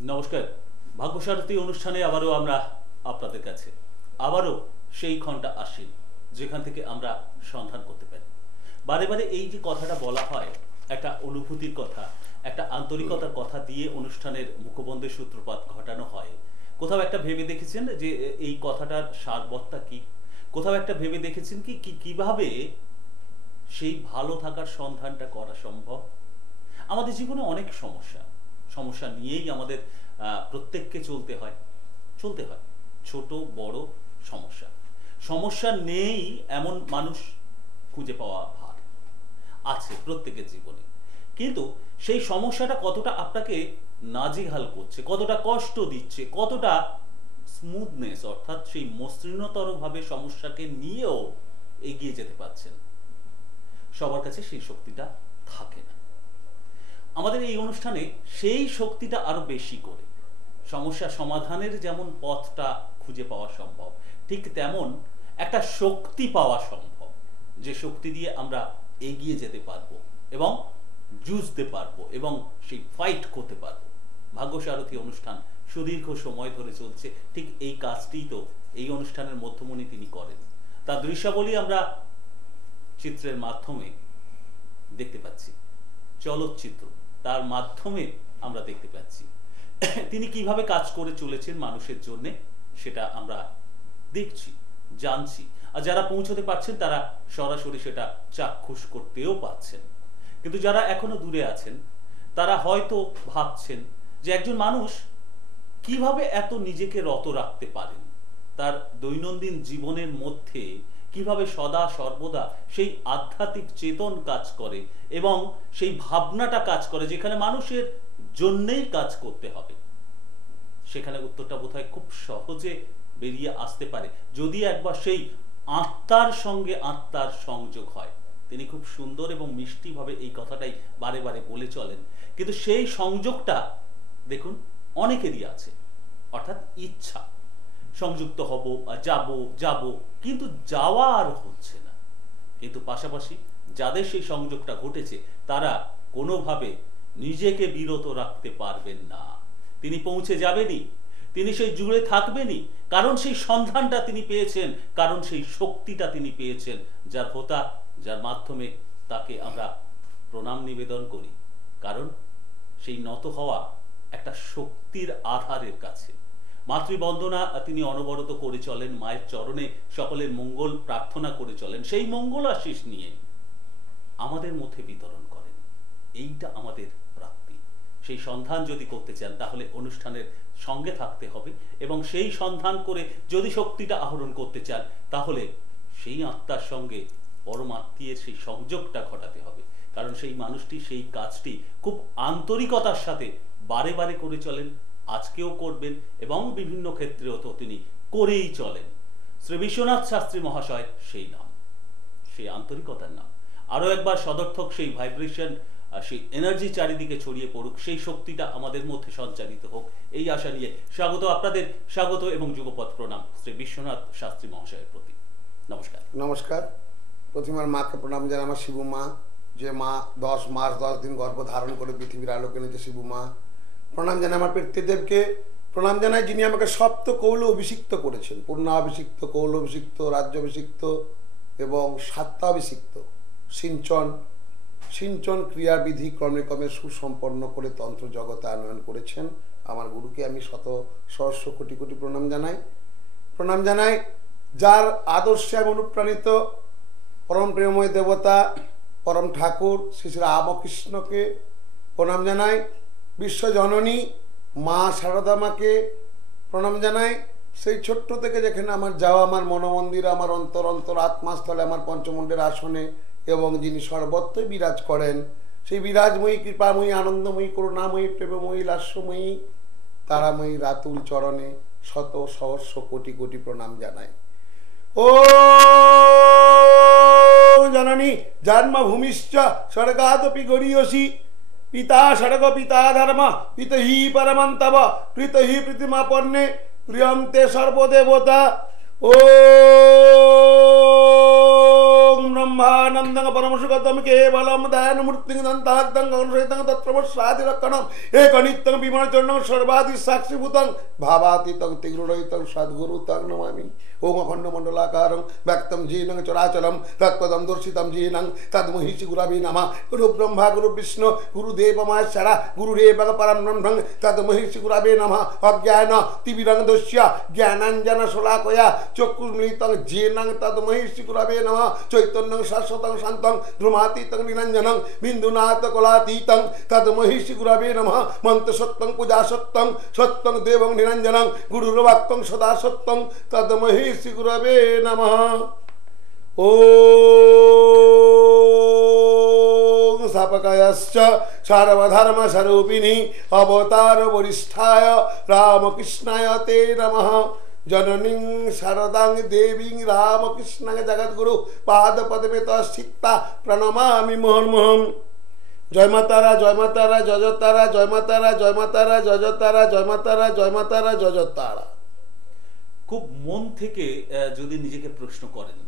নমস্কার। ভাগ্যসারথী অনুষ্ঠানে আবারও আমরা আপনাদের কাছে আবারও সেই ক্ষণটা আসি যেখান থেকে আমরা সন্ধান করতে পারি। বারে বারে এই যে কথাটা বলা হয়, একটা অনুভূতির কথা, একটা আন্তরিকতার কথা দিয়ে অনুষ্ঠানের মুখবন্ধের সূত্রপাত ঘটানো হয়। কোথাও একটা ভেবে দেখেছেন যে এই কথাটার সারবত্তা কি? কোথাও একটা ভেবে দেখেছেন কি কিভাবে সেই ভালো থাকার সন্ধানটা করা সম্ভব? আমাদের জীবনে অনেক সমস্যা, সমস্যা নিয়েই আমাদের প্রত্যেককে চলতে হয়। ছোট বড় সমস্যা, সমস্যা নেই এমন মানুষ খুঁজে পাওয়া ভার আছে প্রত্যেকের জীবনে। কিন্তু সেই সমস্যাটা কতটা আপনাকে নাজেহাল করছে, কতটা কষ্ট দিচ্ছে, কতটা স্মুথনেস অর্থাৎ সেই মসৃণতর ভাবে সমস্যাকে নিয়েও এগিয়ে যেতে পারছেন, সবার কাছে সেই শক্তিটা থাকে না। আমাদের এই অনুষ্ঠানে সেই শক্তিটা আরো বেশি করে সমস্যা সমাধানের যেমন পথটা খুঁজে পাওয়া সম্ভব, ঠিক তেমন একটা শক্তি পাওয়া সম্ভব, যে শক্তি দিয়ে আমরা এগিয়ে যেতে পারবো এবং যুঝতে পারবো এবং সেই ফাইট করতে পারবো। ভাগ্যসারথী অনুষ্ঠান সুদীর্ঘ সময় ধরে চলছে, ঠিক এই কাজটিই তো এই অনুষ্ঠানের মধ্যমণি তিনি করেন। তার দৃশ্যাবলী আমরা চিত্রের মাধ্যমে দেখতে পাচ্ছি, চলচ্চিত্র তার মাধ্যমে আমরা দেখতে পাচ্ছি তিনি কিভাবে কাজ করে চলেছেন মানুষের জন্য, সেটা আমরা দেখছি, জানছি। আর যারা পৌঁছতে পারছেন তারা সরাসরি সেটা চাক্ষুষ করতেও পারছেন। কিন্তু যারা এখনো দূরে আছেন তারা হয়তো ভাবছেন যে একজন মানুষ কিভাবে এত নিজেকে রত রাখতে পারেন, তার দৈনন্দিন জীবনের মধ্যে কিভাবে সদা সর্বদা সেই আধ্যাত্মিক চেতন কাজ করে এবং সেই ভাবনাটা কাজ করে যেখানে মানুষের জন্যেই কাজ করতে হবে। সেখানে উত্তরটা বোধহয় খুব সহজে বেরিয়ে আসতে পারে যদি একবার সেই আত্মার সঙ্গে আত্মার সংযোগ হয়। তিনি খুব সুন্দর এবং মিষ্টিভাবে এই কথাটাই বারে বারে বলে চলেন। কিন্তু সেই সংযোগটা দেখুন অনেকেরই আছে, অর্থাৎ ইচ্ছা, সংযুক্ত হব, যাব, কিন্তু যাওয়া আর হচ্ছে না। কিন্তু পাশাপাশি যাদের সেই সংযোগটা ঘটেছে তারা কোনোভাবে নিজেকে বিরত রাখতে পারবেন না। তিনি পৌঁছে যাবেনই, তিনি সেই জুড়ে থাকবেনই, কারণ সেই সন্ধানটা তিনি পেয়েছেন, কারণ সেই শক্তিটা তিনি পেয়েছেন, যার হোতা, যার মাধ্যমে তাকে আমরা প্রণাম নিবেদন করি। কারণ সেই নত হওয়া একটা শক্তির আধারের কাছে। মাতৃবন্দনা তিনি অনবরত করে চলেন, মায়ের চরণে সকলের মঙ্গল প্রার্থনা করে চলেন, সেই মঙ্গল আশিস নিয়ে আমাদের মধ্যে বিতরণ করেন। এইটা আমাদের প্রাপ্তি। সেই সন্ধান যদি করতে চান তাহলে অনুষ্ঠানের সঙ্গে থাকতে হবে এবং সেই সন্ধান করে যদি শক্তিটা আহরণ করতে চান তাহলে সেই আত্মার সঙ্গে পরমাত্মীয়ের সেই সংযোগটা ঘটাতে হবে। কারণ সেই মানুষটি সেই কাজটি খুব আন্তরিকতার সাথে বারে বারে করে চলেন, আজকেও করবেন এবং বিভিন্ন ক্ষেত্রেও তো তিনি করেই চলেন। শ্রী বিশ্বনাথ শাস্ত্রী মহাশয় সেই নাম, সেই আন্তরিকতার নাম। আরো একবার সদর্থক সেই ভাইব্রেশন, সেই এনার্জি চারিদিকে ছড়িয়ে পড়ুক, সেই শক্তিটা আমাদের মধ্যে সঞ্চারিত হোক, এই আশা নিয়ে স্বাগত আপনাদের, স্বাগত এবং যুগপৎ প্রণাম শ্রী বিশ্বনাথ শাস্ত্রী মহাশয়ের প্রতি। নমস্কার। নমস্কার। প্রতিমার মাকে প্রণাম জানাই, আমার শিবু মা, যে মা 10 মাস 10 দিন গর্ভ ধারণ করে পৃথিবীর আলোকে নিতে, শিবু মা। প্রণাম জানাই আমার পিতৃদেবকে, প্রণাম জানাই যিনি আমাকে সপ্ত কৌল অভিষিক্ত করেছেন, পূর্ণাভিষিক্ত, কৌল অভিষিক্ত, রাজ্যাভিষিক্ত এবং সাত্তাভিষিক্ত। সিঞ্চন ক্রিয়াবিধি ক্রমে ক্রমে সুসম্পন্ন করে তন্ত্র জগতে আনয়ন করেছেন। আমার গুরুকে আমি শত সহস্র কোটি কোটি প্রণাম জানাই। প্রণাম জানাই যার আদর্শে আমি অনুপ্রাণিত, পরম প্রেমময় দেবতা পরম ঠাকুর শ্রী শ্রী রামকৃষ্ণকে প্রণাম জানাই। বিশ্বজননী মা শারদা মাকে প্রণাম জানাই। সেই ছোট্ট থেকে যেখানে আমার যাওয়া, আমার মনোমন্দির, আমার অন্তর আত্মাস্থলে, আমার পঞ্চমুণ্ডের আসনে এবং যিনি সর্বত্রই বিরাজ করেন, সেই বিরাজময়ী, কৃপাময়ী, আনন্দময়ী, করুণাময়ী, প্রেমময়ী, লাস্যময়ী, তারাময়ী রাতুল চরণে শত সহস্র কোটি কোটি প্রণাম জানাই। ও জননী জন্মভূমিশ্চ স্বর্গাদপি গরীয়সী, পিতা স্বর্গ পিতা ধর্ম, পিতহি পরমন্তব, প্রীতহি প্রিয়ন্তে সর্বদেবতা। ॐ ব্রহ্মানন্দং পরমসুখদম কেবলম দয়ানমূর্তিং দন্তার্দং গণসহিতং তত্রবস্যাদিরক্ষণম একনিত্যং বিমলচণ্ডং সর্বাদি সাক্ষীভূতং ভাবাতীতং তিগ্ররহিতং সদ্গুরুতং নমামি। ওম অখণ্ড মণ্ডলাকারং ব্যক্তম জীনং চরাচরম তৎপদম দর্শিতম জীনং তদ্মহিষি গুরবে নমঃ। গুরু ব্রহ্মা গুরু বিষ্ণু গুরুদেব মহেশ্বরা গুরুরেব পরম ব্রহ্মং তদ্মহিষি গুরবে নমঃ। অজ্ঞান তিবিরং দস্য জ্ঞানাঞ্জন শলাকয়া চক্ষুর্মিলিতং যেনং তদ্মহিষি গুরবে নমঃ। চৈতন্যং শাশ্বতং শান্তং ধ্রুমাতীতং নিরঞ্জনং বিন্দুনাথ কলাতীতং তদ্মহিষি গুরবে নমঃ। মন্ত্র সত্যং পূজা সত্যং সত্যং দেবং নিরঞ্জনং গুরুর্বাক্যং সদা সত্যং তদ্মহিষি গুরবে নমঃ। ওম সাপকায়শ্চ সর্বধর্ম স্বরূপিণী অবতার বরিষ্ঠায় রামকৃষ্ণায় তে নমঃ। জননীং শারদাং দেবীং রামকৃষ্ণাং জগদ্গুরু পাদপদ্মে তস্থিতা প্রণমামি মুহুর্মুহুঃ। জয় মা তারা, জয় মা তারা, জয় জয় তারা, জয় মা তারা, জয় মা তারা, জয় জয় তারা, জয় মা তারা, জয় মা তারা, জয় জয় তারা। খুব মন থেকে যদি নিজেকে প্রশ্ন করেন,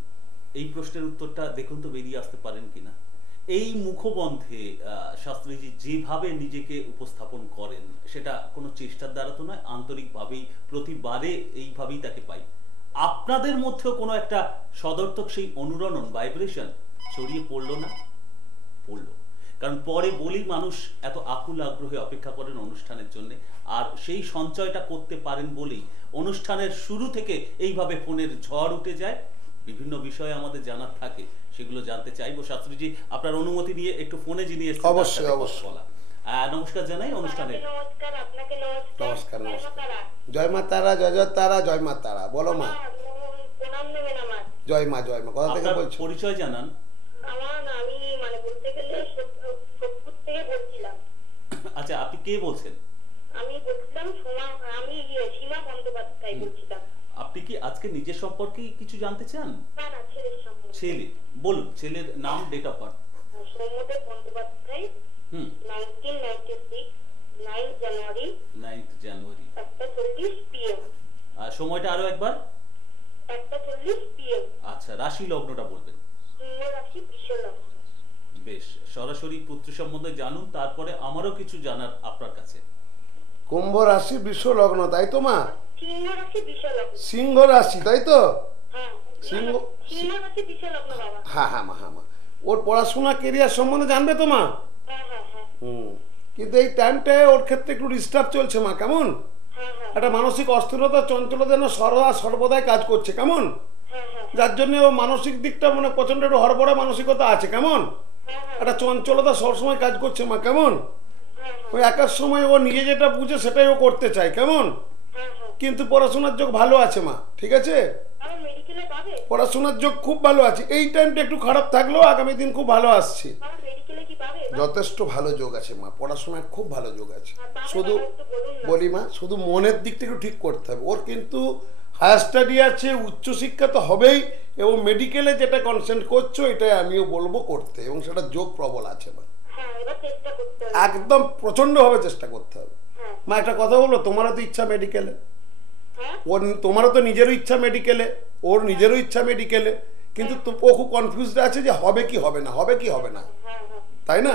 এই প্রশ্নের উত্তরটা দেখুন তো বেরিয়ে আসতে পারেন কিনা। এই মুখবন্ধে শাস্ত্রীজি যেভাবে নিজেকে উপস্থাপন করেন সেটা কোনো চেষ্টার দ্বারা তো নয়, আন্তরিকভাবেই প্রতিবারে এইভাবেই তাকে পাই। আপনাদের মধ্যেও কোনো একটা সদর্থক সেই অনুরণন ভাইব্রেশন ছড়িয়ে পড়লো না? পড়লো, কারণ পরে বলেই মানুষ এত আকুল আগ্রহে অপেক্ষা করেন অনুষ্ঠানের জন্য। আর সেই সঞ্চয়টা করতে পারেন বলেই অনুষ্ঠানের শুরু থেকে এইভাবে ফোনের ঝড় উঠে যায়। বিভিন্ন বিষয়ে আমাদের জানার থাকে, সেগুলো জানতে চাইবো। শাস্ত্রীজি, আপনার অনুমতি নিয়ে একটু ফোনে যিনি এসেছেন অবশ্যই অবশ্যই বলা। নমস্কার জানাই অনুষ্ঠানে। নমস্কার, আপনাকে নমস্কার নমস্কার। জয় মা তারা। জয় মা তারা, জয় জয় তারা, জয় মা তারা। বলো মা। প্রণাম নেবেন আমার। জয় মা, জয় মা। কোথা থেকে আপনার বলছো? পরিচয় জানান। আমি বলতে গেলে সোদপুর থেকে বলছিলাম। আচ্ছা, আপনি কে বলছেন? আমি বলছিলাম সীমা বন্দ্যোপাধ্যায় বলছিলাম। আপনি কি আজকে নিজের সম্পর্কে কিছু জানতে চান? না, ছেলের সম্বন্ধে। ছেলে বলুন, ছেলের নাম, date of birth. Soumyadeb Bandyopadhyay, 1996, 9 জানুয়ারি, 9 জানুয়ারি। 1:40 PM। আর সময়টা আরো একবার। 1:40 PM। আচ্ছা, রাশি লগ্নটা বলবেন। সিংহ রাশি, বৃষ লগ্ন। বেশ, সরাসরি পুত্র সম্বন্ধে জানুন, তারপরে আমারও কিছু জানার আপনার কাছে। কুম্ভ রাশি, বৃষ লগ্ন, তাই তো মা? সিংহ রাশি, বৃষ লগ্ন। সিংহ রাশি, তাই তো? হ্যাঁ, সিংহ সিংহ রাশি, বৃষ লগ্ন বাবা। হ্যাঁ হ্যাঁ মা, হ্যাঁ মা। ওর পড়াশোনা কেরিয়ার সম্বন্ধে জানবে তো মা? হ্যাঁ হ্যাঁ হ্যাঁ কিন্তু এই টাইমটায় ওর ক্ষেত্রে একটু ডিস্টার্ব চলছে মা, কেমন? হ্যাঁ হ্যাঁ একটা মানসিক অস্থিরতা, চঞ্চলতা যেন সর্বদাই কাজ করছে, কেমন? হ্যাঁ হ্যাঁ যার জন্য ও মানসিক দিকটা মানে প্রচন্ড একটু হড়বড়ে মানসিকতা আছে, কেমন? হ্যাঁ হ্যাঁ একটা চঞ্চলতা সবসময় কাজ করছে মা, কেমন? হ্যাঁ ওই একার সময় ও নিজে যেটা বুঝে সেটাই ও করতে চায়, কেমন? হ্যাঁ হ্যাঁ। কিন্তু পড়াশোনার যোগ ভালো আছে মা, ঠিক আছে? আমার মেডিকেলে পাবে? পড়াশোনার যোগ খুব ভালো আছে। এই টাইমটা একটু খারাপ থাকলেও আগামী দিন খুব ভালো আসছে। আমার মেডিকেলে কি পাবে? যথেষ্ট ভালো যোগ আছে মা, পড়াশোনায় খুব ভালো যোগ আছে। পাবে শুধু বাবা, একটু বলুন না। বলি মা, শুধু মনের দিকটা একটু ঠিক করতে হবে। ওর কিন্তু হায়ার স্টাডি আছে, উচ্চশিক্ষা তো হবেই, এবং মেডিকেলে যেটা কনসেন্ট করছো এটাই আমিও বলবো করতে, এবং সেটা যোগ প্রবল আছে মা। হ্যাঁ, এবার চেষ্টা করতে হবে। একদম প্রচন্ডভাবে চেষ্টা করতে হবে। হ্যাঁ মা একটা কথা বলবো, তোমারও তো ইচ্ছা মেডিকেলে, হ্যাঁ তোমারও তো নিজেরও ইচ্ছা মেডিকেলে, ওর নিজেরও ইচ্ছা মেডিকেলে, কিন্তু ও খুব কনফিউজড আছে যে হবে কি হবে না, হবে কি হবে না, হ্যাঁ হ্যাঁ তাই না?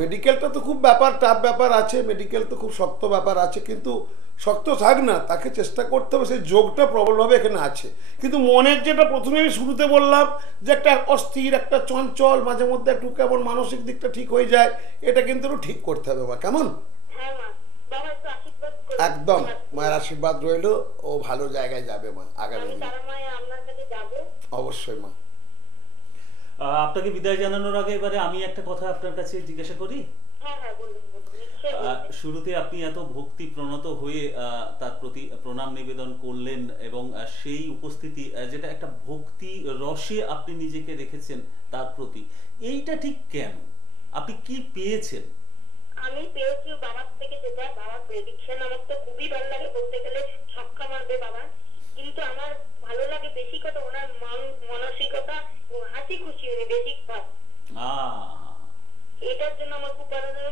মেডিকেলটা তো খুব ব্যাপার, টাফ ব্যাপার আছে, মেডিকেল তো খুব শক্ত ব্যাপার আছে, কিন্তু শক্ত থাক না, তাকে চেষ্টা করতে হবে, সেই যোগটা প্রবলভাবে এখানে আছে। কিন্তু মনের যেটা প্রথমে আমি শুরুতে বললাম যে একটা অস্থির, একটা চঞ্চল, মাঝে মধ্যে একটু কেমন মানসিক দিকটা ঠিক হয়ে যায়, এটা কিন্তু একটু ঠিক করতে হবে মা, কেমন? হ্যাঁ মা, বাবা একটু আশীর্বাদ করুন। একদম মায়ের আশীর্বাদ রইলো, ও ভালো জায়গায় যাবে মা আগামী আমি দিনে, তারা মায়ে আপনার কাছে যাবো। অবশ্যই মা। আপনাকে বিদায় জানানোর আগে এবারে আমি একটা কথা আপনার কাছে জিজ্ঞাসা করি। হ্যাঁ হ্যাঁ বলুন বলুন, নিশ্চয়ই বলবেন। শুরুতে আপনি এত ভক্তি প্রণত হয়ে তার প্রতি প্রণাম নিবেদন করলেন, এবং সেই উপস্থিতি যেটা একটা ভক্তি রসে আপনি নিজেকে রেখেছেন তার প্রতি, এইটা ঠিক কেন? আপনি কি পেয়েছেন? আমি পেয়েছি বাবার থেকে, যেটা বাবার প্রেডিকশন আমার তো খুবই ভালো লাগে, বলতে গেলে ছক্কা মারবে বাবা। কিন্তু আমার ভালো লাগে বেশি কথা ওনার মানসিকতা, হাসি খুশি, উনি বেশি পায়। এটার জন্য আমার খুব ভালো লাগে।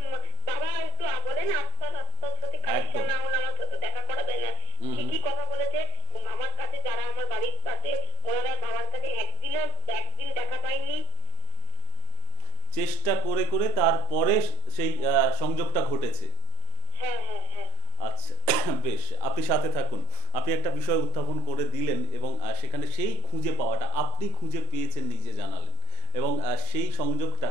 বাবা একটু বলেন আস্তার সাথে কানেকশন না হলে আমার সাথে দেখা করা যায় না। ঠিকই কথা বলেছে। আমার কাছে যারা আমার বাড়ির পাশে, ওনারা বাবার কাছে একদিন দেখা পায়নি, চেষ্টা করে করে তারপরে সেই সংযোগটা ঘটেছে। হ্যাঁ হ্যাঁ হ্যাঁ আচ্ছা, বেশ, আপনি সাথে থাকুন। আপনি একটা বিষয় উত্থাপন করে দিলেন এবং সেখানে সেই খুঁজে পাওয়াটা আপনি খুঁজে পেয়েছেন, নিজে জানালেন, এবং সেই সংযোগটা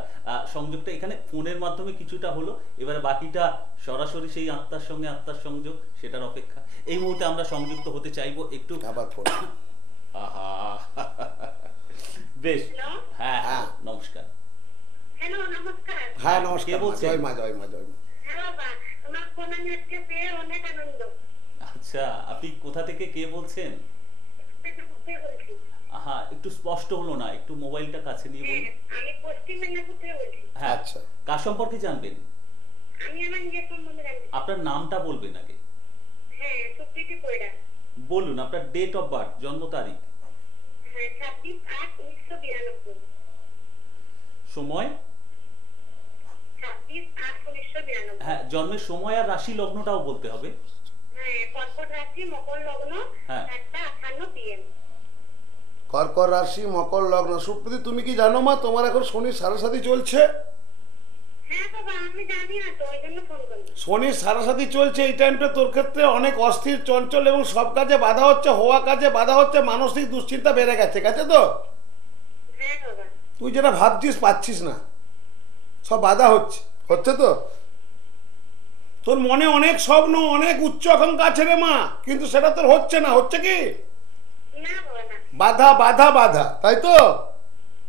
এখানে ফোনের মাধ্যমে কিছুটা হলো, এবারে বাকিটা সরাসরি সেই আত্মার সঙ্গে আত্মার সংযোগ, সেটার অপেক্ষা। এই মুহূর্তে আমরা সংযুক্ত হতে চাইবো একটু। আবার ফোন। আহা, বেশ। হ্যালো হ্যাঁ হ্যাঁ, হ্যাঁ। নমস্কার। হ্যালো নমস্কার। হ্যাঁ কে নমস্কার মা, বলছেন? জয় মা জয় মা জয় মা। হ্যাঁ বাবা, তোমার ফোন আমি আজকে পেয়ে অনেক আনন্দ। আচ্ছা, আপনি কোথা থেকে কে বলছেন? কে বলছি? হ্যাঁ, একটু স্পষ্ট হলো না, একটু মোবাইলটা কাছে নিয়ে হ্যাঁ, বলুন। আমি পশ্চিম মেদিনীপুর থেকে বলছি। হ্যাঁ, আচ্ছা। কার সম্পর্কে জানবেন? আমি আমার নিজের সম্বন্ধে জানি। আপনার নামটা বলবেন আগে। হ্যাঁ, সুপ্রীতি কইরা। বলুন আপনার ডেট অফ বার্থ, জন্ম তারিখ, হ্যাঁ, 26/8/1992। সময়। 26/8/1992। হ্যাঁ, জন্মের সময় আর রাশি লগ্নটাও বলতে হবে। হ্যাঁ, কর্কট রাশি, মকর লগ্ন, হ্যাঁ। 7:58 PM। কর্কট রাশি, মকর লগ্ন। সুপ্রীতি, তুমি কি জানো মা তোমার এখন শনির সাড়ে চলছে? হ্যাঁ বাবা, আমি জানি না তো, ওই জন্য ফোন করলাম। শনির সাড়ে চলছে। এই টাইমটা তোর ক্ষেত্রে অনেক অস্থির, চঞ্চল এবং সব কাজে বাধা হচ্ছে, হওয়া কাজে বাধা হচ্ছে, মানসিক দুশ্চিন্তা বেড়ে গেছে, গেছে তো? হ্যাঁ বাবা। তুই যেটা ভাবছিস পাচ্ছিস না, সব বাধা হচ্ছে, হচ্ছে তো? তোর মনে অনেক স্বপ্ন, অনেক উচ্চ আকাঙ্ক্ষা আছে রে মা, কিন্তু সেটা তোর হচ্ছে না। হচ্ছে কি? না বাবা না। বাধা বাধা বাধা, তাই তো?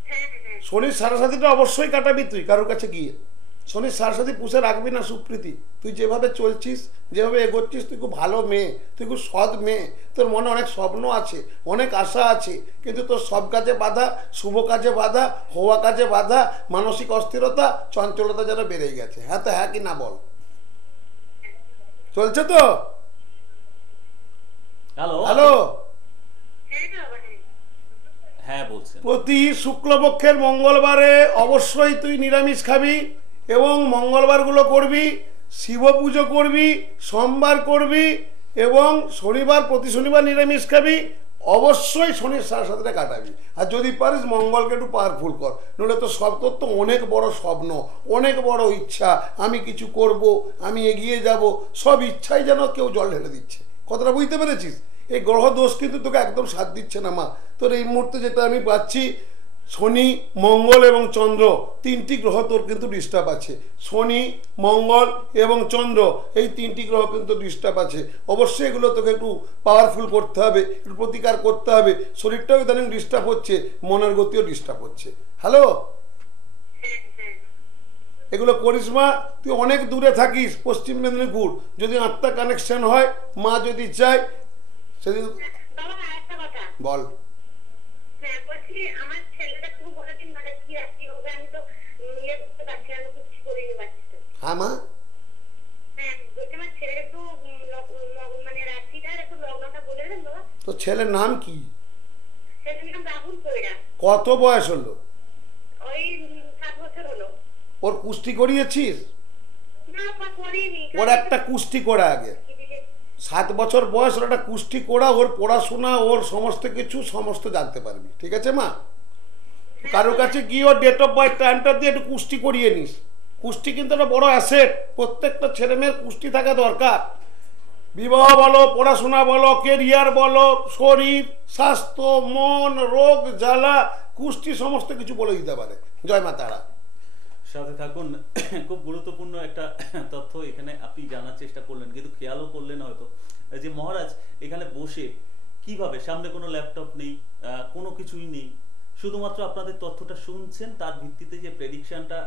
হ্যাঁ হ্যাঁ শনির সাড়ে অবশ্যই কাটাবি তুই কারোর কাছে গিয়ে। শনির সাড়ে পুষে রাখবি না সুপ্রীতি। তুই যেভাবে চলছিস, যেভাবে এগোচ্ছিস, তুই খুব ভালো মেয়ে, তুই খুব সৎ মেয়ে, তোর মনে অনেক স্বপ্ন আছে, অনেক আশা আছে, কিন্তু তোর সব কাজে বাধা, শুভ কাজে বাধা, হওয়া কাজে বাধা, মানসিক অস্থিরতা, চঞ্চলতা যেন বেড়ে গেছে। হ্যাঁ তো হ্যাঁ কি না বল? চলছে তো? Hello hello. হ্যাঁ বাবা। হ্যাঁ হ্যাঁ, বলছেন। প্রতি শুক্লপক্ষের মঙ্গলবারে অবশ্যই তুই নিরামিষ খাবি এবং মঙ্গলবারগুলো করবি, শিব পুজো করবি, সোমবার করবি এবং শনিবার, প্রতি শনিবার নিরামিষ খাবি। অবশ্যই শনির সাথে কাটাবি। আর যদি পারিস মঙ্গলকে একটু পাওয়ারফুল কর, নইলে তো সব তোর তো অনেক বড় স্বপ্ন, অনেক বড় ইচ্ছা, আমি কিছু করব, আমি এগিয়ে যাব, সব ইচ্ছাই যেন কেউ জল ঢেলে দিচ্ছে। কথাটা বুঝতে পেরেছিস? এই গ্রহ দোষ কিন্তু তোকে একদম সাথ দিচ্ছে না মা। তোর এই মুহূর্তে যেটা আমি পাচ্ছি, শনি, মঙ্গল এবং চন্দ্র, তিনটি গ্রহ তোর কিন্তু ডিস্টার্ব আছে। শনি, মঙ্গল এবং চন্দ্র, এই তিনটি গ্রহ কিন্তু ডিস্টার্ব আছে। অবশ্যই এগুলো তোকে একটু পাওয়ারফুল করতে হবে, একটু প্রতিকার করতে হবে। শরীরটাও ইদানিং ডিস্টার্ব হচ্ছে, মনের গতিও ডিস্টার্ব হচ্ছে। হ্যালো, হ্যাঁ হ্যাঁ এগুলো করিস মা। তুই অনেক দূরে থাকিস, পশ্চিম মেদিনীপুর। যদি আত্মা কানেকশন হয়, মা যদি চায় সেদিন। বাবা, আরেকটা কথা। বল। হ্যাঁ, বলছি আমার ছেলেটা খুব বড়দিন মানে কি রাখি হবে, আমি তো ইয়ে করতে পারছি না, কিছু করিনি পারছি। হ্যাঁ মা। হ্যাঁ, বলছি আমার ছেলে একটু মানে রাশিটার একটু লগ্নটা বলে দেন বাবা। তোর ছেলের নাম কি? ছেলের নাম রাহুল কইরা। কত বয়স হলো? ওই 7 বছর হলো। ওর কুস্তি করিয়েছিস? না বাবা, করিনি। ওর একটা কুস্তি করা আগে। 7 বছর বয়স, ওর একটা কুস্তি করা, ওর পড়াশোনা, ওর সমস্ত কিছু সমস্ত জানতে পারবি, ঠিক আছে মা? কারোর কাছে গিয়ে ওর ডেট অফ বার্থ টাইমটা দিয়ে একটু কুস্তি করিয়ে নিস। কুস্তি কিন্তু একটা বড় অ্যাসেট, প্রত্যেকটা ছেলে মেয়ের কুস্তি থাকা দরকার। বিবাহ বলো, পড়াশোনা বলো, কেরিয়ার বলো, শরীর স্বাস্থ্য, মন, রোগ জ্বালা, কুস্তি সমস্ত কিছু বলে দিতে পারে। জয় মা তারা। সাথে থাকুন। খুব গুরুত্বপূর্ণ একটা তথ্য এখানে আপনি জানার চেষ্টা করলেন, কিন্তু খেয়ালও করলেন হয়তো যে মহারাজ এখানে বসে কিভাবে, সামনে কোনো ল্যাপটপ নেই, কোনো কিছুই নেই, শুধুমাত্র আপনাদের তথ্যটা শুনছেন, তার ভিত্তিতে যে প্রেডিকশনটা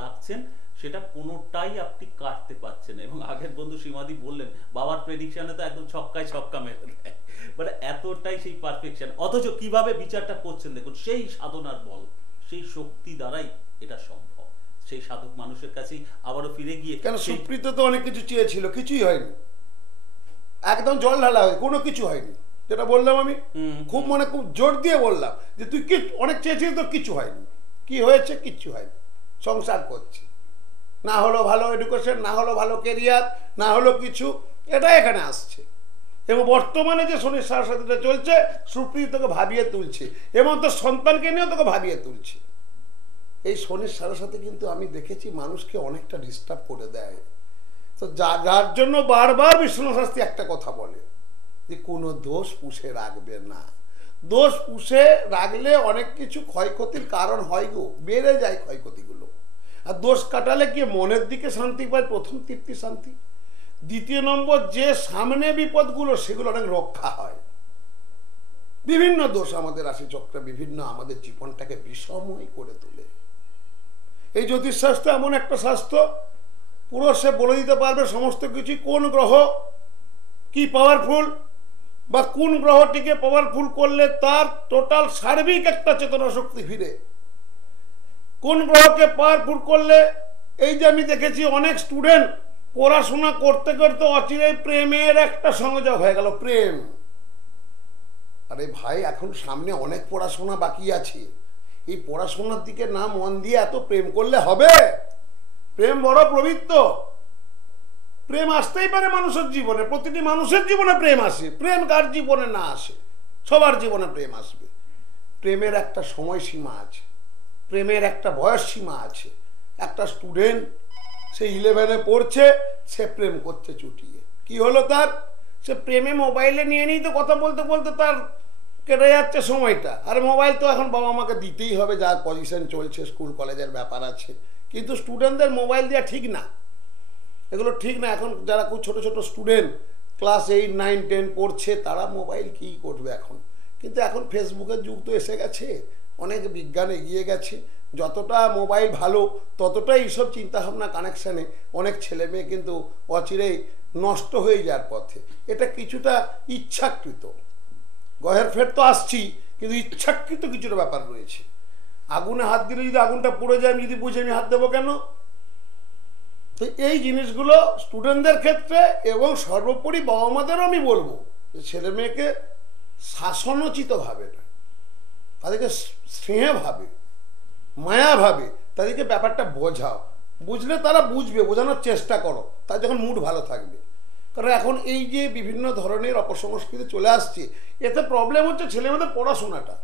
রাখছেন সেটা কোনোটাই আপনি কাটতে পারছেন না। এবং আগের বন্ধু সীমাদি বললেন বাবার প্রেডিকশনে তো একদম ছক্কা মেরে দেয়, মানে এতটাই সেই পারফেকশন। অথচ কিভাবে বিচারটা করছেন দেখুন, সেই সাধনার বল, সেই শক্তি দ্বারাই এটা সম্ভব। সেই সাধক মানুষের কাছেই আবারও ফিরে গিয়ে, কেন সুপ্রীত তো অনেক কিছু চেয়েছিল, কিছুই হয়নি, একদম জল ঢালা হয়, কোনো কিছু হয়নি। যেটা বললাম আমি, খুব মানে খুব জোর দিয়ে বললাম যে তুই কি অনেক চেয়েছিস, তো কিছু হয়নি। কি হয়েছে? কিচ্ছু হয়নি। সংসার করছে, না হলো ভালো এডুকেশন, না হলো ভালো কেরিয়ার, না হলো কিছু, এটা এখানে আসছে। এবং বর্তমানে যে শনির সাথে চলছে, সুপ্রীত তোকে ভাবিয়ে তুলছে এবং তোর সন্তানকে নিয়েও তোকে ভাবিয়ে তুলছে। এই শনির সাথে সাথে কিন্তু আমি দেখেছি মানুষকে অনেকটা ডিস্টার্ব করে দেয়। তো যার জন্য বারবার বিষ্ণু শাস্ত্রী একটা কথা বলে যে কোনো দোষ পুষে রাখবে না। দোষ পুষে রাখলে অনেক কিছু ক্ষয়ক্ষতির কারণ হয় গো, বেড়ে যায় ক্ষয়ক্ষতিগুলো। আর দোষ কাটালে কি মনের দিকে শান্তি পায়, প্রথম তৃপ্তি শান্তি। দ্বিতীয় নম্বর, যে সামনে বিপদগুলো সেগুলো অনেক রক্ষা হয়। বিভিন্ন দোষ আমাদের রাশিচক্রে বিভিন্ন আমাদের জীবনটাকে বিষময় করে তোলে। এই জ্যোতিষশাস্ত্র এমন একটা শাস্ত্র, পুরো সে বলে দিতে পারবে সমস্ত কিছু, কোন গ্রহ কি পাওয়ারফুল বা কোন গ্রহটিকে পাওয়ারফুল করলে তার টোটাল সার্বিক একটা চেতনা শক্তি ফিরে, কোন গ্রহকে পাওয়ারফুল করলে। এই যে আমি দেখেছি অনেক স্টুডেন্ট পড়াশোনা করতে করতে অচিরেই প্রেমের একটা সংযোগ হয়ে গেল, প্রেম। আরে ভাই, এখন সামনে অনেক পড়াশোনা বাকি আছে, এই পড়াশোনার দিকে না মন দিয়ে এত প্রেম করলে হবে? প্রেম বড় পবিত্র, প্রেম আসতেই পারে মানুষের জীবনে, প্রতিটি মানুষের জীবনে প্রেম আসে। প্রেম কার জীবনে না আসে? সবার জীবনে প্রেম আসবে। প্রেমের একটা সময়সীমা আছে, প্রেমের একটা বয়স সীমা আছে। একটা স্টুডেন্ট সে 11-এ পড়ছে, সে প্রেম করছে চুটিয়ে, কি হলো তার? সে প্রেমে মোবাইলে নিয়ে নিই তো কথা বলতে বলতে তার কেটে যাচ্ছে সময়টা। আর মোবাইল তো এখন বাবা মাকে দিতেই হবে, যার পজিশন চলছে, স্কুল কলেজের ব্যাপার আছে। কিন্তু স্টুডেন্টদের মোবাইল দেওয়া ঠিক না, এগুলো ঠিক না। এখন যারা খুব ছোট ছোট স্টুডেন্ট ক্লাস 8, 9, 10 পড়ছে, তারা মোবাইল কি করবে এখন? কিন্তু এখন ফেসবুকের যুগ তো এসে গেছে, অনেক বিজ্ঞান এগিয়ে গেছে। যতটা মোবাইল ভালো ততটাই এইসব চিন্তাভাবনা কানেকশানে অনেক ছেলে মেয়ে কিন্তু অচিরেই নষ্ট হয়ে যাওয়ার পথে। এটা কিছুটা ইচ্ছাকৃত, গ্রহের ফের তো আসছি, কিন্তু ইচ্ছাকৃত কিছুটা ব্যাপার রয়েছে। আগুনে হাত দিলে যদি আগুনটা পুড়ে যায়, আমি যদি বুঝে আমি হাত দেবো কেন? তো এই জিনিসগুলো স্টুডেন্টদের ক্ষেত্রে এবং সর্বোপরি বাবা মাদেরও আমি বলবো যে ছেলে মেয়েকে শাসনোচিতভাবে না, তাদেরকে স্নেহভাবে মায়াভাবে তাদেরকে ব্যাপারটা বোঝাও। বুঝলে তারা বুঝবে, বোঝানোর চেষ্টা করো, তার যখন মুড ভালো থাকবে। কারণ এখন এই যে বিভিন্ন ধরনের অপসংস্কৃতি চলে আসছে, এতে প্রবলেম হচ্ছে ছেলেমেয়েদের পড়াশোনাটা।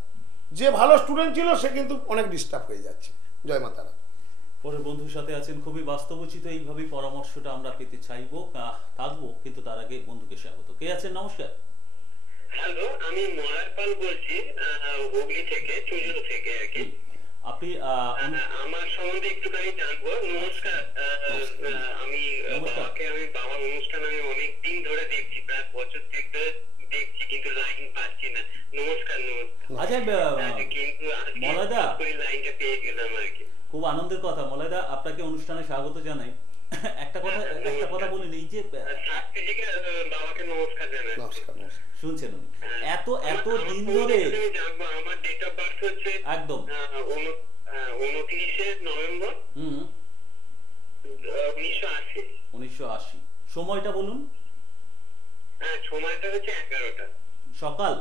যে ভালো স্টুডেন্ট ছিল সে কিন্তু অনেক ডিস্টার্ব হয়ে যাচ্ছে। জয় মাতারা। পরের বন্ধুর সাথে আছেন, খুবই বাস্তবোচিত, এইভাবেই পরামর্শটা আমরা পেতে চাইবো, থাকবো। কিন্তু তার আগে বন্ধুকে স্বাগত। কে আছেন? নমস্কার। হ্যালো, আমি মরার পাল বলছি, হুগলি থেকে, চুজুর থেকে আর কি। আপনি আমার সম্বন্ধে একটুখানি জানবো। নমস্কার। আমি বাবার অনুষ্ঠান আমি অনেক দিন ধরে দেখছি, প্রায় বছর থেকে দেখছি, কিন্তু লাইন পাচ্ছি না। নমস্কার। আচ্ছা কিন্তু মলয়দা, লাইনটা পেয়ে গেলাম আর কি। খুব আনন্দের কথা। মলয়দা, আপনাকে অনুষ্ঠানে স্বাগত জানাই। একটা কথা বলিনি, এই যে বাবাকে নমস্কার জানাই। নমস্কার। শুনছেন উনি এত দিন ধরে জানবো। আমার ডেট অফ বার্থ হচ্ছে একদম 29শে নভেম্বর 1980। 1980। সময়টা বলুন। হ্যাঁ, সময়টা হচ্ছে 11টা সকাল।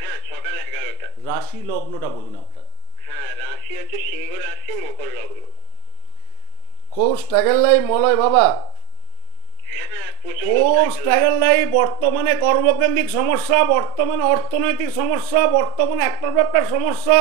হ্যাঁ, সকাল 11টা। রাশি লগ্নটা বলুন আপনার। হ্যাঁ, রাশি হচ্ছে সিংহ রাশি, মকর লগ্ন। খুব স্ট্রাগল লাইফ মলয় বাবা, হ্যাঁ, খুব স্ট্রাগল লাইফ। বর্তমানে কর্মকেন্দ্রিক সমস্যা, বর্তমানে অর্থনৈতিক সমস্যা, বর্তমানে একটার ব্যাপার সমস্যা,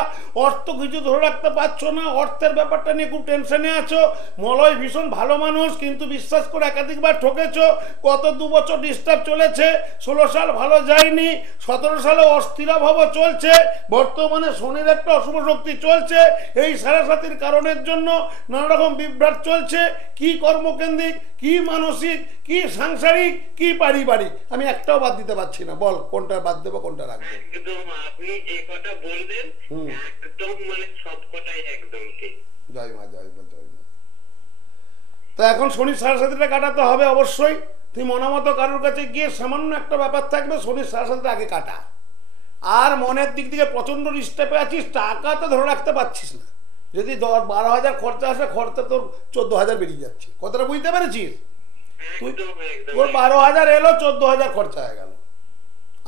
অর্থ কিছু ধরে রাখতে পারছো না, অর্থের ব্যাপারটা নিয়ে খুব টেনশনে আছো। মলয় ভীষণ ভালো মানুষ, কিন্তু বিশ্বাস করে একাধিকবার ঠকেছো। গত 2 বছর ডিস্টার্ব চলেছে, 16 সাল ভালো যায়নি, 17 সালে অস্থিরাভাব চলছে, বর্তমানে শনির একটা অশুভ শক্তি চলছে। এই সারাসাতির কারণের জন্য নানা রকম বিভ্রাট চলছে। কি কর্মকেন্দ্রিক, কি মানসিক, কি সাংসারিক, কি পারিবারিক, আমি একটাও বাদ দিতে পারছি না। বল কোনটা বাদ দেবো, কোনটা রাখবো? একদম আপনি যে কথা বলবেন, একদম মানে সব কথাই একদম ঠিক। জয় মা, জয় মা, জয় মা। তো এখন শনির সারাসাতিটা কাটাতে হবে অবশ্যই। তুই মনামতো কারোর কাছে গিয়ে সামান্য একটা ব্যাপার থাকবে, শনির সারাসাতিটা আগে কাটা। আর মনের দিক থেকে প্রচন্ড ডিস্টার্বে আছিস, টাকা তো ধরে রাখতে পারছিস না। যদি 12,000 খরচা আসে, খরচা তোর 14,000 বেরিয়ে যাচ্ছে। কথাটা বুঝতে পেরেছিস? তুই তোর 12,000 এলো, 14,000 খরচা হয়ে গেল।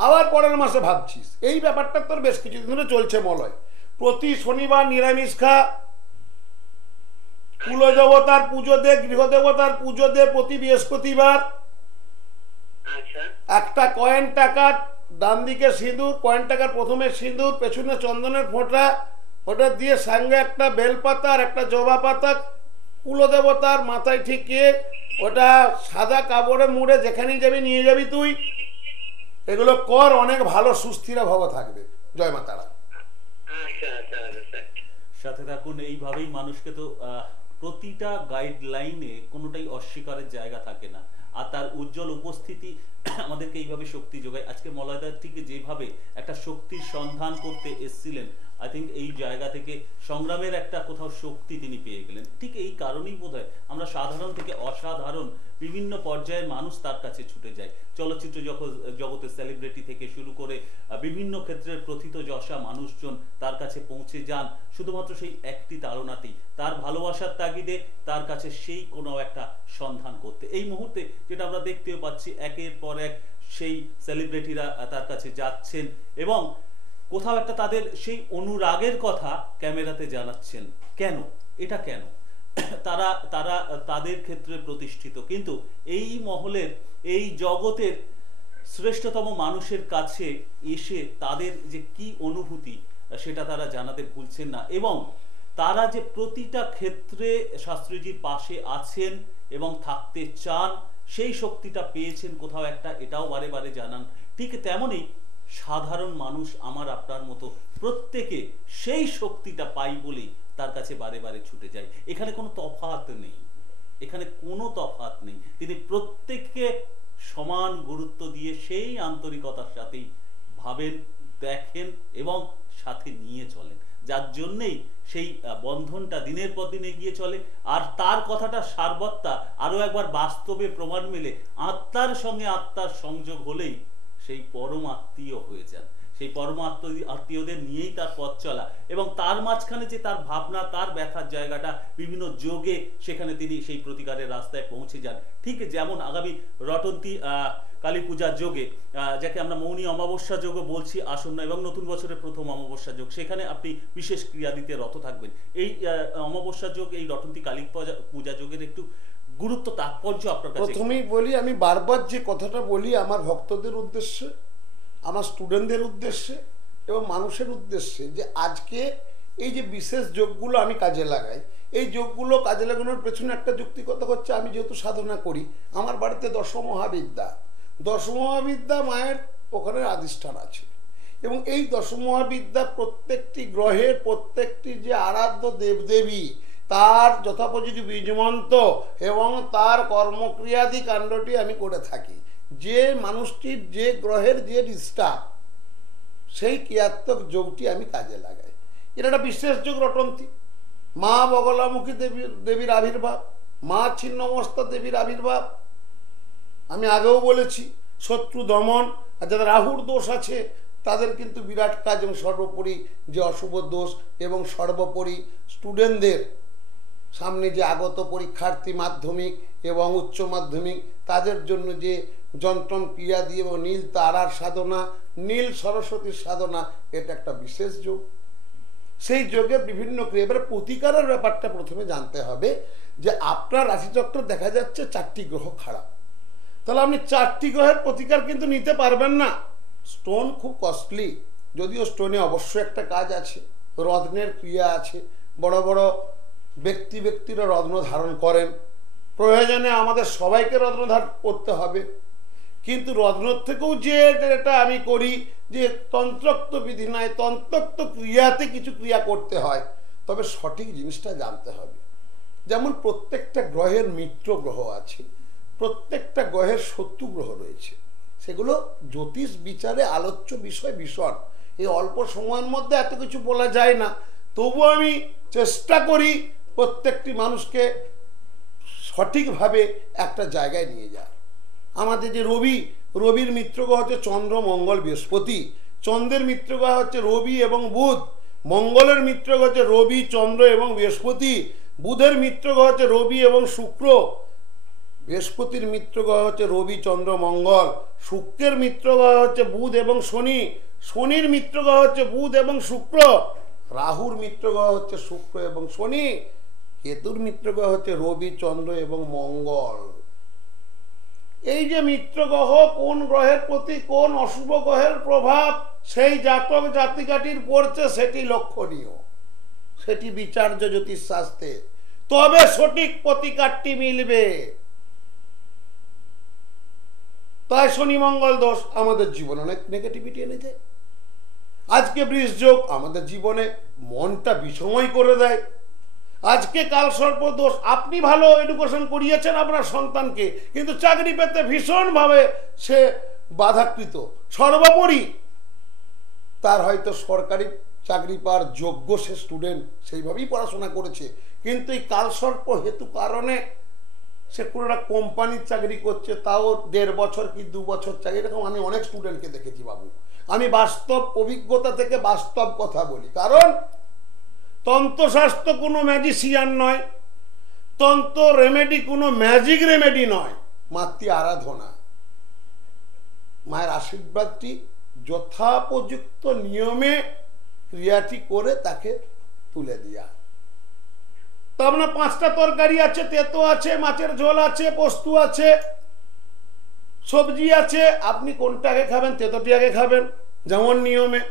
আবার পরের মাসে ভাবছিস। এই ব্যাপারটা তোর বেশ কিছুদিন ধরে চলছে মলয়। প্রতি শনিবার নিরামিষ খা, কুলদেবতার পুজো দে, গৃহদেবতার পুজো দে প্রতি বৃহস্পতিবার। একটা কয়েন টাকা, ডান দিকে সিঁদুর, কয়েন টাকার প্রথমে সিঁদুর, পেছনে চন্দনের ফোঁটা, ওটা দিয়ে সঙ্গে একটা বেলপাতা আর একটা জবা পাতা কুলদেবতার মাথায় ঠেকিয়ে ওটা সাদা কাপড়ে মুড়ে যেখানেই যাবি নিয়ে যাবি তুই। এগুলো কর, অনেক ভালো সুস্থিরা ভাব থাকবে। জয় মা তারা। আচ্ছা আচ্ছা আচ্ছা স্যার। সাথে থাকুন। এইভাবেই মানুষকে তো প্রতিটা গাইডলাইনে কোনোটাই অস্বীকারের জায়গা থাকে না, আর তার উজ্জ্বল উপস্থিতি আমাদেরকে এইভাবে শক্তি যোগায়। আজকে মলয়দা ঠিক যেভাবে একটা শক্তির সন্ধান করতে এসেছিলেন, আই থিঙ্ক এই জায়গা থেকে সংগ্রামের একটা কোথাও শক্তি তিনি পেয়ে গেলেন। ঠিক এই কারণেই বোধহয় আমরা সাধারণ থেকে অসাধারণ বিভিন্ন পর্যায়ের মানুষ তার কাছে ছুটে যায়। চলচ্চিত্র জগতের সেলিব্রিটি থেকে শুরু করে বিভিন্ন ক্ষেত্রের প্রথিতযশা মানুষজন তার কাছে পৌঁছে যান শুধুমাত্র সেই একটি তাড়নাতেই, তার ভালোবাসার তাগিদে তার কাছে সেই কোনো একটা সন্ধান করতে। এই মুহূর্তে যেটা আমরা দেখতেও পাচ্ছি, একের পর এক সেই সেলিব্রিটিরা তার কাছে যাচ্ছেন এবং কোথাও একটা তাদের সেই অনুরাগের কথা ক্যামেরাতে জানাচ্ছেন। কেন এটা কেন? তারা তারা তাদের ক্ষেত্রে প্রতিষ্ঠিত, কিন্তু এই মহলের এই জগতের শ্রেষ্ঠতম মানুষের কাছে এসে তাদের যে কি অনুভূতি সেটা তারা জানাতে ভুলছেন না, এবং তারা যে প্রতিটা ক্ষেত্রে শাস্ত্রীজির পাশে আছেন এবং থাকতে চান, সেই শক্তিটা পেয়েছেন কোথাও একটা, এটাও বারে বারে জানান। ঠিক তেমনই সাধারণ মানুষ আমার আপনার মতো প্রত্যেকে সেই শক্তিটা পাই বলেই তার কাছে বারে বারে ছুটে যায়। এখানে কোনো তফাৎ নেই, এখানে কোনো তফাৎ নেই। তিনি প্রত্যেককে সমান গুরুত্ব দিয়ে সেই আন্তরিকতার সাথেই ভাবেন, দেখেন এবং সাথে নিয়ে চলেন, যার জন্যেই সেই বন্ধনটা দিনের পর দিন এগিয়ে চলে। আর তার কথাটা সারবত্তা আরো একবার বাস্তবে প্রমাণ মেলে, আত্মার সঙ্গে আত্মার সংযোগ হলেই সেই পরম আত্মীয় হয়ে যান। সেই পরম আত্মীয়দের নিয়েই তার পথ চলা, এবং তার মাঝখানে যে তার ভাবনা, তার ব্যথার জায়গাটা বিভিন্ন যোগে সেখানে তিনি সেই প্রতিকারের রাস্তায় পৌঁছে যান। ঠিক যেমন আগামী রটন্তী কালী পূজার যোগে, যাকে আমরা মৌনী অমাবস্যা যোগও বলছি আসন্ন, এবং নতুন বছরের প্রথম অমাবস্যা যোগ, সেখানে আপনি বিশেষ ক্রিয়া দিতে রত থাকবেন। এই অমাবস্যা যোগ, এই রটন্তী কালী পূজা যোগের একটু গুরুত্ব তাৎপর্য আপনার কাছে? প্রথমেই বলি, আমি বারবার যে কথাটা বলি আমার ভক্তদের উদ্দেশ্যে, আমার স্টুডেন্টদের উদ্দেশ্যে এবং মানুষের উদ্দেশ্যে, যে আজকে এই যে বিশেষ যোগগুলো আমি কাজে লাগাই, এই যোগগুলো কাজে লাগানোর পেছনে একটা যুক্তিকতা হচ্ছে, আমি যেহেতু সাধনা করি, আমার বাড়িতে দশমহাবিদ্যা মায়ের ওখানে আধিষ্ঠান আছে, এবং এই দশমহাবিদ্যা প্রত্যেকটি গ্রহের প্রত্যেকটি যে আরাধ্য দেবদেবী তার যথোপযোগী বীজমন্ত্র এবং তার কর্মক্রিয়াদি কাণ্ডটি আমি করে থাকি। যে মানুষটির যে গ্রহের যে ডিস্টার্ব, সেই ক্রিয়াত্মক যোগটি আমি কাজে লাগাই। এটা একটা বিশেষ যোগ রটন্তী। মা বগলামুখী দেবীর আবির্ভাব, মা ছিন্নমস্তা দেবীর আবির্ভাব। আমি আগেও বলেছি, শত্রু দমন, আর যাদের রাহুর দোষ আছে তাদের কিন্তু বিরাট কাজ, এবং সর্বোপরি যে অশুভ দোষ, এবং সর্বোপরি স্টুডেন্টদের সামনে যে আগত পরীক্ষার্থী মাধ্যমিক এবং উচ্চ মাধ্যমিক, তাদের জন্য যে যন্ত্রণ ক্রিয়া দিয়ে এবং নীল তারার সাধনা, নীল সরস্বতীর সাধনা, এটা একটা বিশেষ যোগ। সেই যোগে বিভিন্ন ক্রিয়া, এবার প্রতিকারের ব্যাপারটা প্রথমে জানতে হবে যে আপনার রাশিচক্র দেখা যাচ্ছে 4টি গ্রহ খারাপ, তাহলে আপনি 4টি গ্রহের প্রতিকার কিন্তু নিতে পারবেন না। স্টোন খুব কস্টলি, যদিও স্টোনে অবশ্যই একটা কাজ আছে, রত্নের ক্রিয়া আছে, বড় বড় ব্যক্তিরা রত্ন ধারণ করেন, প্রয়োজনে আমাদের সবাইকে রত্ন ধারণ করতে হবে, কিন্তু রত্নর থেকেও যে এটা আমি করি যে তন্ত্রোক্ত বিধি নয়, তন্ত্রোক্ত ক্রিয়াতে কিছু ক্রিয়া করতে হয়, তবে সঠিক জিনিসটা জানতে হবে। যেমন প্রত্যেকটা গ্রহের মিত্র গ্রহ আছে, প্রত্যেকটা গ্রহের শত্রু গ্রহ রয়েছে, সেগুলো জ্যোতিষ বিচারে আলোচ্য বিষয় ভীষণ। এই অল্প সময়ের মধ্যে এত কিছু বলা যায় না, তবুও আমি চেষ্টা করি প্রত্যেকটি মানুষকে সঠিকভাবে একটা জায়গায় নিয়ে যায়। আমাদের যে রবির মিত্রগ্রহ হচ্ছে চন্দ্র, মঙ্গল, বৃহস্পতি। চন্দ্রের মিত্রগ্রহ হচ্ছে রবি এবং বুধ। মঙ্গলের মিত্রগ্রহ হচ্ছে রবি, চন্দ্র এবং বৃহস্পতি। বুধের মিত্রগ্রহ হচ্ছে রবি এবং শুক্র। বৃহস্পতির মিত্রগ্রহ হচ্ছে রবি, চন্দ্র, মঙ্গল। শুক্রের মিত্রগ্রহ হচ্ছে বুধ এবং শনি। শনির মিত্রগ্রহ হচ্ছে বুধ এবং শুক্র। রাহুর মিত্রগ্রহ হচ্ছে শুক্র এবং শনি। কেতুর মিত্রগ্রহ হচ্ছে রবি, চন্দ্র এবং মঙ্গল। এই যে মিত্রগ্রহ কোন গ্রহের প্রতি কোন অশুভ গ্রহের প্রভাব সেই জাতক জাতিকাটির পড়ছে, সেটি লক্ষণীয়। সেটি বিচার্য জ্যোতিষশাস্ত্রে, তবে সঠিক প্রতিকারটি মিলবে। তাই শনি মঙ্গল দোষ আমাদের জীবনে অনেক নেগেটিভিটি এনে দেয়। আজকে বৃষ যোগ আমাদের জীবনে মনটা বিষময় করে দেয়। আজকে কালসর্প দোষ, আপনি ভালো এডুকেশন করিয়েছেন আপনার সন্তানকে, কিন্তু চাকরি পেতে ভীষণভাবে সে বাধাকৃত। সর্বোপরি তার হয়তো সরকারি চাকরি পাওয়ার যোগ্য সে স্টুডেন্ট, সেইভাবেই পড়াশোনা করেছে, কিন্তু এই কালসর্প হেতু কারণে সে কোনো একটা কোম্পানির চাকরি করছে, তাও 1.5 বছর কি 2 বছর চাকরি। এরকম আমি অনেক স্টুডেন্টকে দেখেছি বাবু। আমি বাস্তব অভিজ্ঞতা থেকে বাস্তব কথা বলি, কারণ তন্ত্রশাস্ত্র কোনো ম্যাজিশিয়ান নয়, তন্ত্র রেমেডি কোনো ম্যাজিক রেমেডি নয়, মাতৃ আরাধনা, মায়ের আশীর্বাদটি যথাপযুক্ত নিয়মে ক্রিয়াটি করে তাকে তুলে দেওয়া। তো আপনার 5টা তরকারি আছে, তেতো আছে, মাছের ঝোল আছে, পোস্ত আছে, সবজি আছে, আপনি কোনটা আগে খাবেন? তেতোটি আগে খাবেন, যেমন নিয়মে।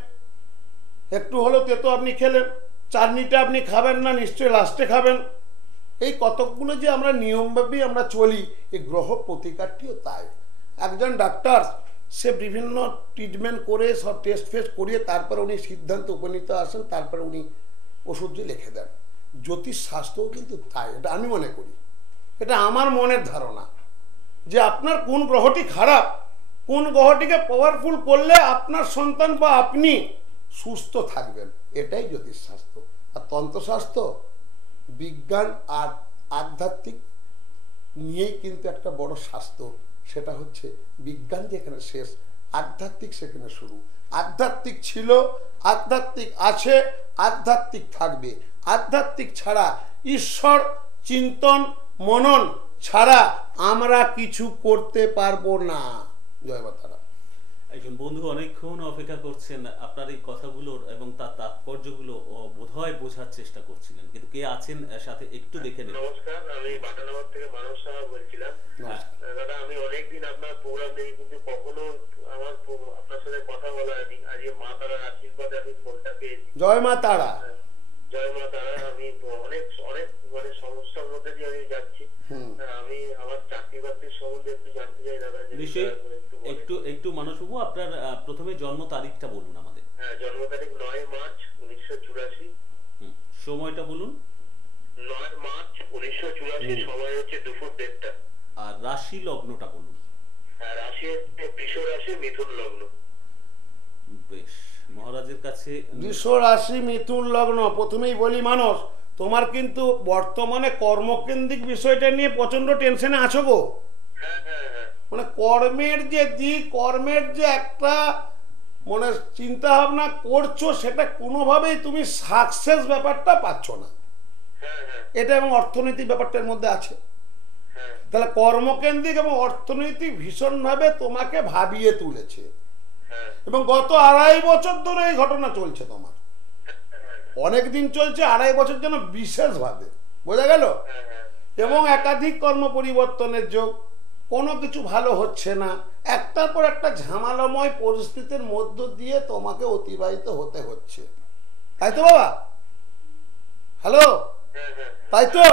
একটু হলো তেতো আপনি খেলেন, চাটনিটা আপনি খাবেন না, নিশ্চয়ই লাস্টে খাবেন। এই কতকগুলো যে আমরা নিয়মভাবেই আমরা চলি, এই গ্রহ প্রতিকারটিও তাই। একজন ডাক্তার সে বিভিন্ন ট্রিটমেন্ট করে সব টেস্ট ফেস্ট করিয়ে তারপরে উনি সিদ্ধান্ত উপনীত আসেন, তারপরে উনি ওষুধ লিখে দেন। জ্যোতিষ শাস্ত্রও কিন্তু তাই, এটা আমি মনে করি, এটা আমার মনের ধারণা, যে আপনার কোন গ্রহটি খারাপ, কোন গ্রহটিকে পাওয়ারফুল করলে আপনার সন্তান বা আপনি সুস্থ থাকবেন, এটাই জ্যোতিষ শাস্ত্র। আর তন্ত্রশাস্ত্র বিজ্ঞান আর আধ্যাত্মিক নিয়েই কিন্তু একটা বড় শাস্ত্র। সেটা হচ্ছে বিজ্ঞান যেখানে শেষ, আধ্যাত্মিক সেখানে শুরু। আধ্যাত্মিক ছিল, আধ্যাত্মিক আছে, আধ্যাত্মিক থাকবে। আধ্যাত্মিক ছাড়া, ঈশ্বর চিন্তন মনন ছাড়া আমরা কিছু করতে পারবো না। জয় মাতারা। একজন বন্ধু অনেকক্ষণ অপেক্ষা করছেন আপনার এই কথাগুলোর এবং তার তাৎপর্যগুলো বোধহয় বোঝার চেষ্টা করছিলেন, কিন্তু কে আছেন সাথে একটু দেখে নিন। নমস্কার, আমি বাটানগর থেকে মানস সাহা বলছিলাম। দাদা, আমি অনেকদিন আপনার প্রোগ্রাম দেখি, কিন্তু কখনো আমার আপনার সাথে কথা বলা হয়নি। আজকে মা তারার আশীর্বাদে আমি ফোনটা পেয়েছি। জয় মা তারা। জয় মা তারা। আমি অনেক অনেক মানে সমস্যার মধ্যে দিয়ে আমি যাচ্ছি। আমি আমার চাকরি বাকরির সম্বন্ধে একটু জানতে চাই দাদা। নিশ্চয়ই একটু মানসবাবু, আপনার প্রথমে জন্ম তারিখটা বলুন আমাদের। হ্যাঁ, জন্ম তারিখ 9 মার্চ 1984। সময়টা বলুন। 9 মার্চ 1984, সময় হচ্ছে দুপুর 1:30টা। আর রাশি লগ্নটা বলুন। হ্যাঁ, রাশি বৃষ রাশি, মিথুন লগ্ন। বেশ, মহারাজের কাছে বৃষ রাশি, মিথুন লগ্ন। প্রথমেই বলি মানুষ, তোমার কিন্তু বর্তমানে কর্মকেন্দ্রিক বিষয়টা নিয়ে প্রচন্ড টেনশনে আছো গো। হ্যাঁ হ্যাঁ হ্যাঁ। মানে কর্মের যে দিক, কর্মের যে একটা মানে চিন্তা ভাবনা করছো, সেটা কোনোভাবেই তুমি সাকসেস ব্যাপারটা পাচ্ছ না। হ্যাঁ হ্যাঁ এটা এবং অর্থনৈতিক ব্যাপারটার মধ্যে আছে। হ্যাঁ তাহলে কর্মকেন্দ্রিক এবং অর্থনৈতিক ভীষণভাবে তোমাকে ভাবিয়ে তুলেছে, হ্যাঁ। এবং গত 2.5 বছর ধরে এই ঘটনা চলছে তোমার। অনেক দিন চলছে, 2.5 বছর যেন বিশেষভাবে, বোঝা গেল। এবং একাধিক কর্ম পরিবর্তনের যোগ, কোনো কিছু ভালো হচ্ছে না, একটার পর একটা ঝামেলাময় পরিস্থিতির মধ্য দিয়ে তোমাকে অতিবাহিত হতে হচ্ছে, তাই তো বাবা? হ্যালো, তাই তো?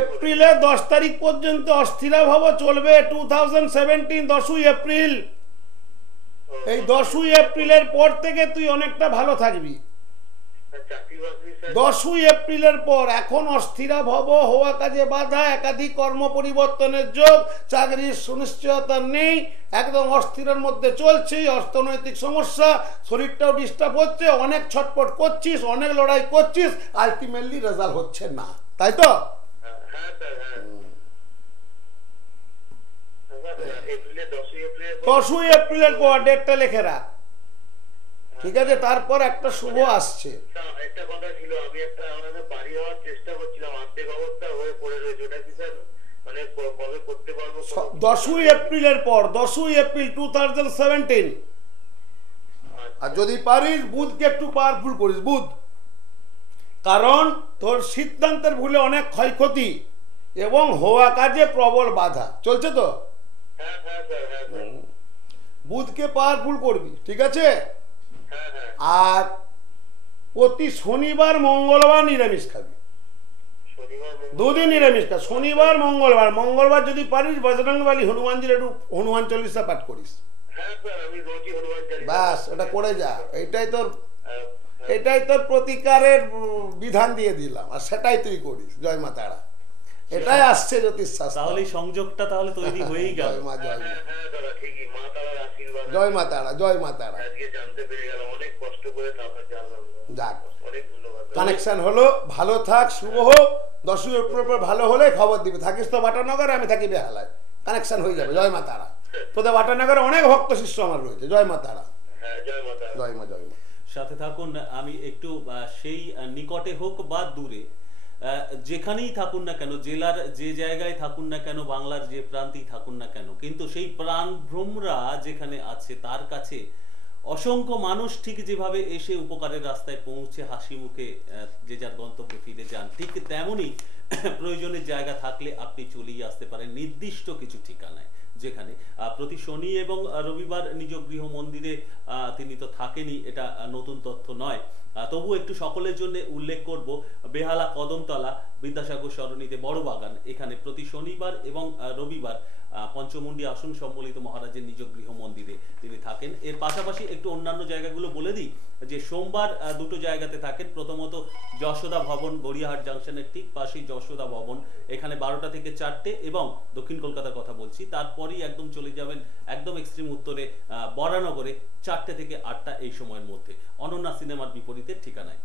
এপ্রিলের 10 তারিখ পর্যন্ত অস্থিরাভাব চলবে। 2017 10ই এপ্রিল। এই 10ই এপ্রিলের পর থেকে তুই অনেকটা ভালো থাকবি। 10ই এপ্রিলের পর এখন অস্থিরাভাব, হওয়া কাজে বাধা, একাধিক কর্ম পরিবর্তনের যোগ, চাকরির সুনিশ্চয়তা নেই, একদম অস্থিরের মধ্যে চলছে, অর্থনৈতিক সমস্যা, শরীরটাও ডিস্টার্ব হচ্ছে, অনেক ছটপট করছিস, অনেক লড়াই করছিস, আলটিমেটলি রেজাল্ট হচ্ছে না, তাই তো? 10ই এপ্রিলের পর ডেটটা লিখে রাখ, ঠিক আছে? তারপর একটা শুভ আসছে। একটা কথা ছিল, আমি একটা আমাদের বাড়ি হওয়ার চেষ্টা করছিলাম, অর্ধেক অবস্থা হয়ে পড়ে রয়েছে, ওটা কি স্যার মানে কবে করতে পারবো? 10ই এপ্রিলের পর, 10ই এপ্রিল 2017। আর যদি পারিস বুধকে একটু পাওয়ারফুল করিস, বুধ, কারণ তোর সিদ্ধান্তের ভুলে অনেক ক্ষয়ক্ষতি এবং হওয়া কাজে প্রবল বাধা চলছে তো। বুধকে পাওয়ারফুল করবি, ঠিক আছে? আর প্রতি শনিবার মঙ্গলবার নিরামিষ খাবি, শনিবার দুদিন নিরামিষ খা, শনিবার মঙ্গলবার। মঙ্গলবার যদি পারিস বজরং বলি হনুমানজির একটু হনুমান চল্লিশা পাঠ করিস, হ্যাঁ স্যার আমি রোজই হনুমান চালিসা ব্যাস এটা করে যা। এটাই তোর প্রতিকারের বিধান দিয়ে দিলাম, আর সেটাই তুই করিস। জয় মা তারা, এটাই আসছে জ্যোতিষশাস্ত্র। তাহলে এই সংযোগটা তাহলে তৈরি হয়েই গেল। জয় মা, জয় মা, হ্যাঁ দাদা ঠিকই, মা তারার আশীর্বাদ জয় মা তারা, জয় মা তারা। আজকে জানতে পেরে গেলাম, অনেক কষ্ট করে তারপর জানলাম। যাক, অনেক ধন্যবাদ। কানেকশন হলো, ভালো থাক, শুভ হোক। 10ই এপ্রিল ভালো হলে খবর দিবি। থাকিস তো বাটানগরে, আমি থাকি বেহালায়, কানেকশন হয়ে যাবে। জয় মা তারা। তোদের বাটানগরে অনেক ভক্ত শিষ্য আমার রয়েছে। জয় মা তারা, হ্যাঁ জয় মা তারা। জয় মা, জয় মা। সাথে থাকুন। আমি একটু সেই নিকটে হোক বা দূরে, যেখানেই থাকুন না কেন, জেলার যে জায়গায় থাকুন না কেন, বাংলার যে প্রান্তেই থাকুন না কেন, কিন্তু সেই প্রাণভ্রমরা যেখানে আছে তার কাছে অসংখ্য মানুষ ঠিক যেভাবে এসে উপকারের রাস্তায় পৌঁছে হাসি মুখে যে যার গন্তব্যে ফিরে যান, ঠিক তেমনই প্রয়োজনের জায়গা থাকলে আপনি চলেই আসতে পারেন নির্দিষ্ট কিছু ঠিকানায়, যেখানে প্রতি শনি এবং রবিবার নিজ গৃহ মন্দিরে তিনি তো থাকেনই, এটা নতুন তথ্য নয়। তবু একটু সকলের জন্য উল্লেখ করব, বেহালা কদমতলা বিদ্যাসাগর সরণিতে বড় বাগান, এখানে প্রতি শনিবার এবং রবিবার পঞ্চমুণ্ডী আসন সম্বলিত মহারাজের নিজ গৃহ মন্দিরে তিনি থাকেন। এর পাশাপাশি একটু অন্যান্য জায়গাগুলো বলে দিই যে সোমবার দুটো জায়গাতে থাকেন। প্রথমত যশোদা ভবন, গড়িয়াহাট জাংশনের ঠিক পাশেই যশোদা ভবন, এখানে 12টা থেকে 4টে, এবং দক্ষিণ কলকাতার কথা বলছি। তারপরেই একদম চলে যাবেন একদম এক্সট্রিম উত্তরে বরানগরে 4টে থেকে 8টা এই সময়ের মধ্যে, অনন্যা সিনেমার বিপরীতের ঠিকানায়।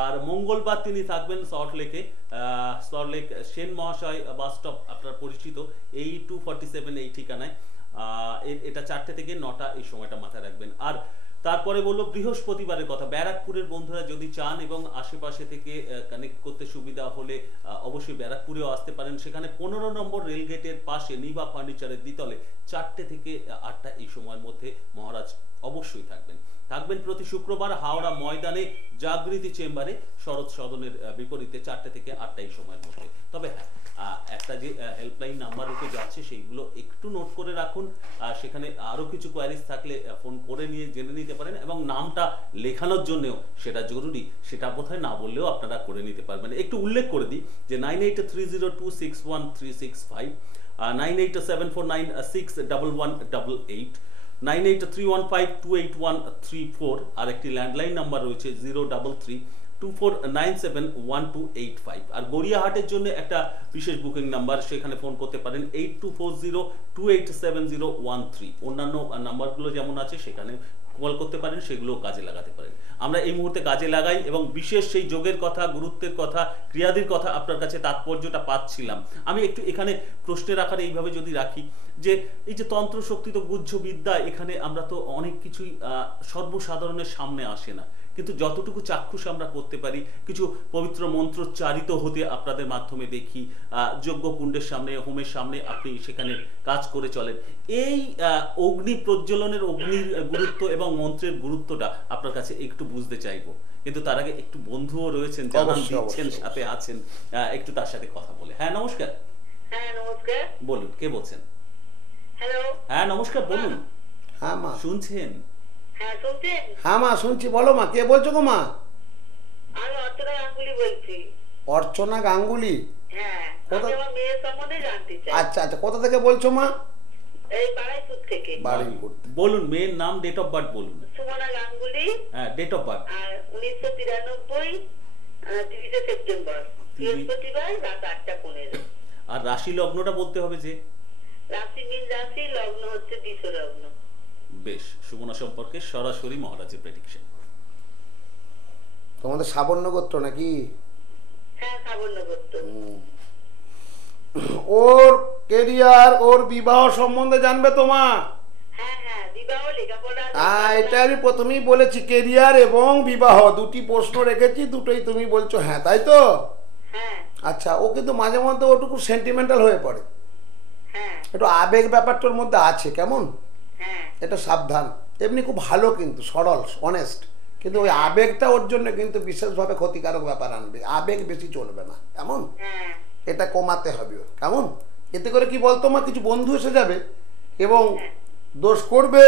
আর মঙ্গলবার তিনি থাকবেন সল্টলেকে, সল্টলেক সেন মহাশয় বাস স্টপ আপনার পরিচিত, এই 247 এই ঠিকানায়। এটা 4টে থেকে 9টা এই সময়টা মাথায় রাখবেন। আর তারপরে বললো বৃহস্পতিবারের কথা, ব্যারাকপুরের বন্ধুরা যদি চান এবং আশেপাশে থেকে কানেক্ট করতে সুবিধা হলে অবশ্যই ব্যারাকপুরেও আসতে পারেন। সেখানে 15 নম্বর রেলগেটের পাশে নিভা ফার্নিচারের দ্বিতলে 4টে থেকে 8টা এই সময়ের মধ্যে মহারাজ অবশ্যই থাকবেন। প্রতি শুক্রবার হাওড়া ময়দানে জাগৃতি চেম্বারে শরৎ সদনের বিপরীতে 4টে থেকে 8টা এই সময়ের মধ্যে। তবে হ্যাঁ, একটা যে হেল্পলাইন নাম্বার উঠে যাচ্ছে সেইগুলো একটু নোট করে রাখুন। সেখানে আরো কিছু কোয়ারিজ থাকলে ফোন করে নিয়ে জেনে নিতে পারেন, এবং নামটা লেখানোর জন্যও সেটা জরুরি, সেটা বোধহয় না বললেও আপনারা করে নিতে পারবেন। একটু উল্লেখ করে দিই যে 9830261365, 9874961188, 9831528134, আর একটি ল্যান্ডলাইন নাম্বার রয়েছে 03324971285। আর গড়িয়াহাটের জন্য একটা বিশেষ বুকিং নাম্বার, সেখানে ফোন করতে পারেন 8240287013। অন্যান্য নাম্বারগুলো যেমন আছে সেখানে কল করতে পারেন, সেগুলো কাজে লাগাতে পারেন। আমরা এই মুহূর্তে কাজে লাগাই, এবং বিশেষ সেই যোগের কথা, গুরুত্বের কথা, ক্রিয়াদির কথা আপনার কাছে তাৎপর্যটা পাচ্ছিলাম। আমি একটু এখানে প্রশ্নের আকারে এইভাবে যদি রাখি যে এই যে তন্ত্র শক্তি তো গুহ্য বিদ্যা, এখানে আমরা তো অনেক কিছুই সর্বসাধারণের সামনে আসে না, কিন্তু যতটুকু চাক্ষুষ আমরা করতে পারি, কিছু পবিত্র মন্ত্রোচ্চারিত হতে আপনাদের মাধ্যমে দেখি, যজ্ঞ কুণ্ডের সামনে, হোমের সামনে আপনি সেখানে কাজ করে চলেন। এই অগ্নি প্রজ্বলনের, অগ্নির গুরুত্ব এবং মন্ত্রের গুরুত্বটা আপনার কাছে একটু বুঝতে চাইবো, কিন্তু তার আগে একটু বন্ধুও রয়েছেন, জানান দিচ্ছেন, সাথে আছেন, একটু তার সাথে কথা বলে। হ্যাঁ নমস্কার। হ্যাঁ নমস্কার। বলুন, কে বলছেন? হ্যালো। হ্যাঁ নমস্কার, বলুন। হ্যাঁ মা, শুনছেন? হ্যাঁ শুনছেন? হ্যাঁ মা শুনছি, বলো মা, কে বলছো গো মা? আমি অর্চনা গাঙ্গুলি বলছি। অর্চনা গাঙ্গুলি? হ্যাঁ, কোথা? আমি আমার মেয়ের সম্বন্ধে জানতে চাই। আচ্ছা আচ্ছা, কোথা থেকে বলছো মা? এই বারাইপুর থেকে। বারুইপুর। বলুন, মেয়ের নাম, ডেট অফ বার্থ বলুন। সুমনা গাঙ্গুলি। হ্যাঁ, ডেট অফ বার্থ। আর 1993 30 সেপ্টেম্বর, বৃহস্পতিবার রাত 8টা 15। আর রাশি লগ্নটা বলতে হবে যে? রাশি মীন রাশি, লগ্ন হচ্ছে বৃষ লগ্ন। বেশ, সুমনা সম্পর্কে সরাসরি মহারাজের প্রেডিকশন। তোমাদের সাবর্ণ গোত্র নাকি? হ্যাঁ সাবর্ণ গোত্র। ওর কেরিয়ার, ওর বিবাহ সম্বন্ধে জানবে তো মা? হ্যাঁ হ্যাঁ, বিবাহ, লেখাপড়া। এটা আমি প্রথমেই বলেছি, কেরিয়ার এবং বিবাহ দুটি প্রশ্ন রেখেছি, দুটোই তুমি বলছো হ্যাঁ, তাই তো? হ্যাঁ। আচ্ছা, ও কিন্তু মাঝে মধ্যে ওটুকু সেন্টিমেন্টাল হয়ে পড়ে, হ্যাঁ। একটু আবেগ ব্যাপারটার মধ্যে আছে, কেমন? হ্যাঁ। এটা সাবধান। এমনি খুব ভালো, কিন্তু সরল, অনেস্ট, কিন্তু ওই আবেগটা ওর জন্য কিন্তু বিশেষভাবে ক্ষতিকারক ব্যাপার আনবে। আবেগ বেশি চলবে না, কেমন? হ্যাঁ। এটা কমাতে হবে ওর, কেমন? এতে করে কি বলতো মা, কিছু বন্ধু এসে যাবে এবং দোষ করবে,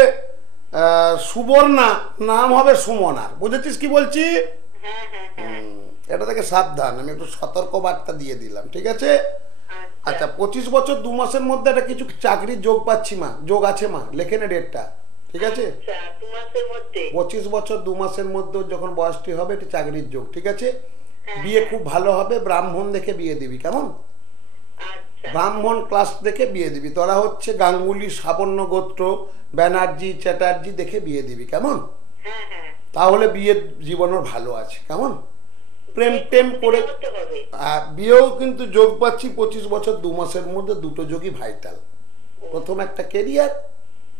সুবর্ণা, নাম হবে সুমনা। বুঝেছিস কি বলছি? হ্যাঁ হ্যাঁ হ্যাঁ। এটা থেকে সাবধান, আমি একটু সতর্ক বার্তা দিয়ে দিলাম, ঠিক আছে? আচ্ছা আচ্ছা, 25 বছর 2 মাসের মধ্যে একটা কিছু চাকরির যোগ পাচ্ছি মা, যোগ আছে মা, লেখে নে ডেটটা, ঠিক আছে? আচ্ছা, 2 মাসের মধ্যে 25 বছর 2 মাসের মধ্যে যখন বয়সটি হবে, একটি চাকরির যোগ, ঠিক আছে? হ্যাঁ, বিয়ে খুব ভালো হবে, ব্রাহ্মণ দেখে বিয়ে দিবি, কেমন? আচ্ছা ব্রাহ্মণ ক্লাস দেখে বিয়ে দিবি। তোরা হচ্ছে গাঙ্গুলি, সাবর্ণ গোত্র, ব্যানার্জি, চ্যাটার্জি দেখে বিয়ে দিবি, কেমন? হ্যাঁ হ্যাঁ। তাহলে বিয়ের জীবনের ভালো আছে, কেমন? প্রেম টেম করে করতে হবে। বিয়েও কিন্তু যোগ পাচ্ছি 25 বছর 2 মাসের মধ্যে, দুটো যোগই ভাইটাল। প্রথম একটা কেরিয়ার,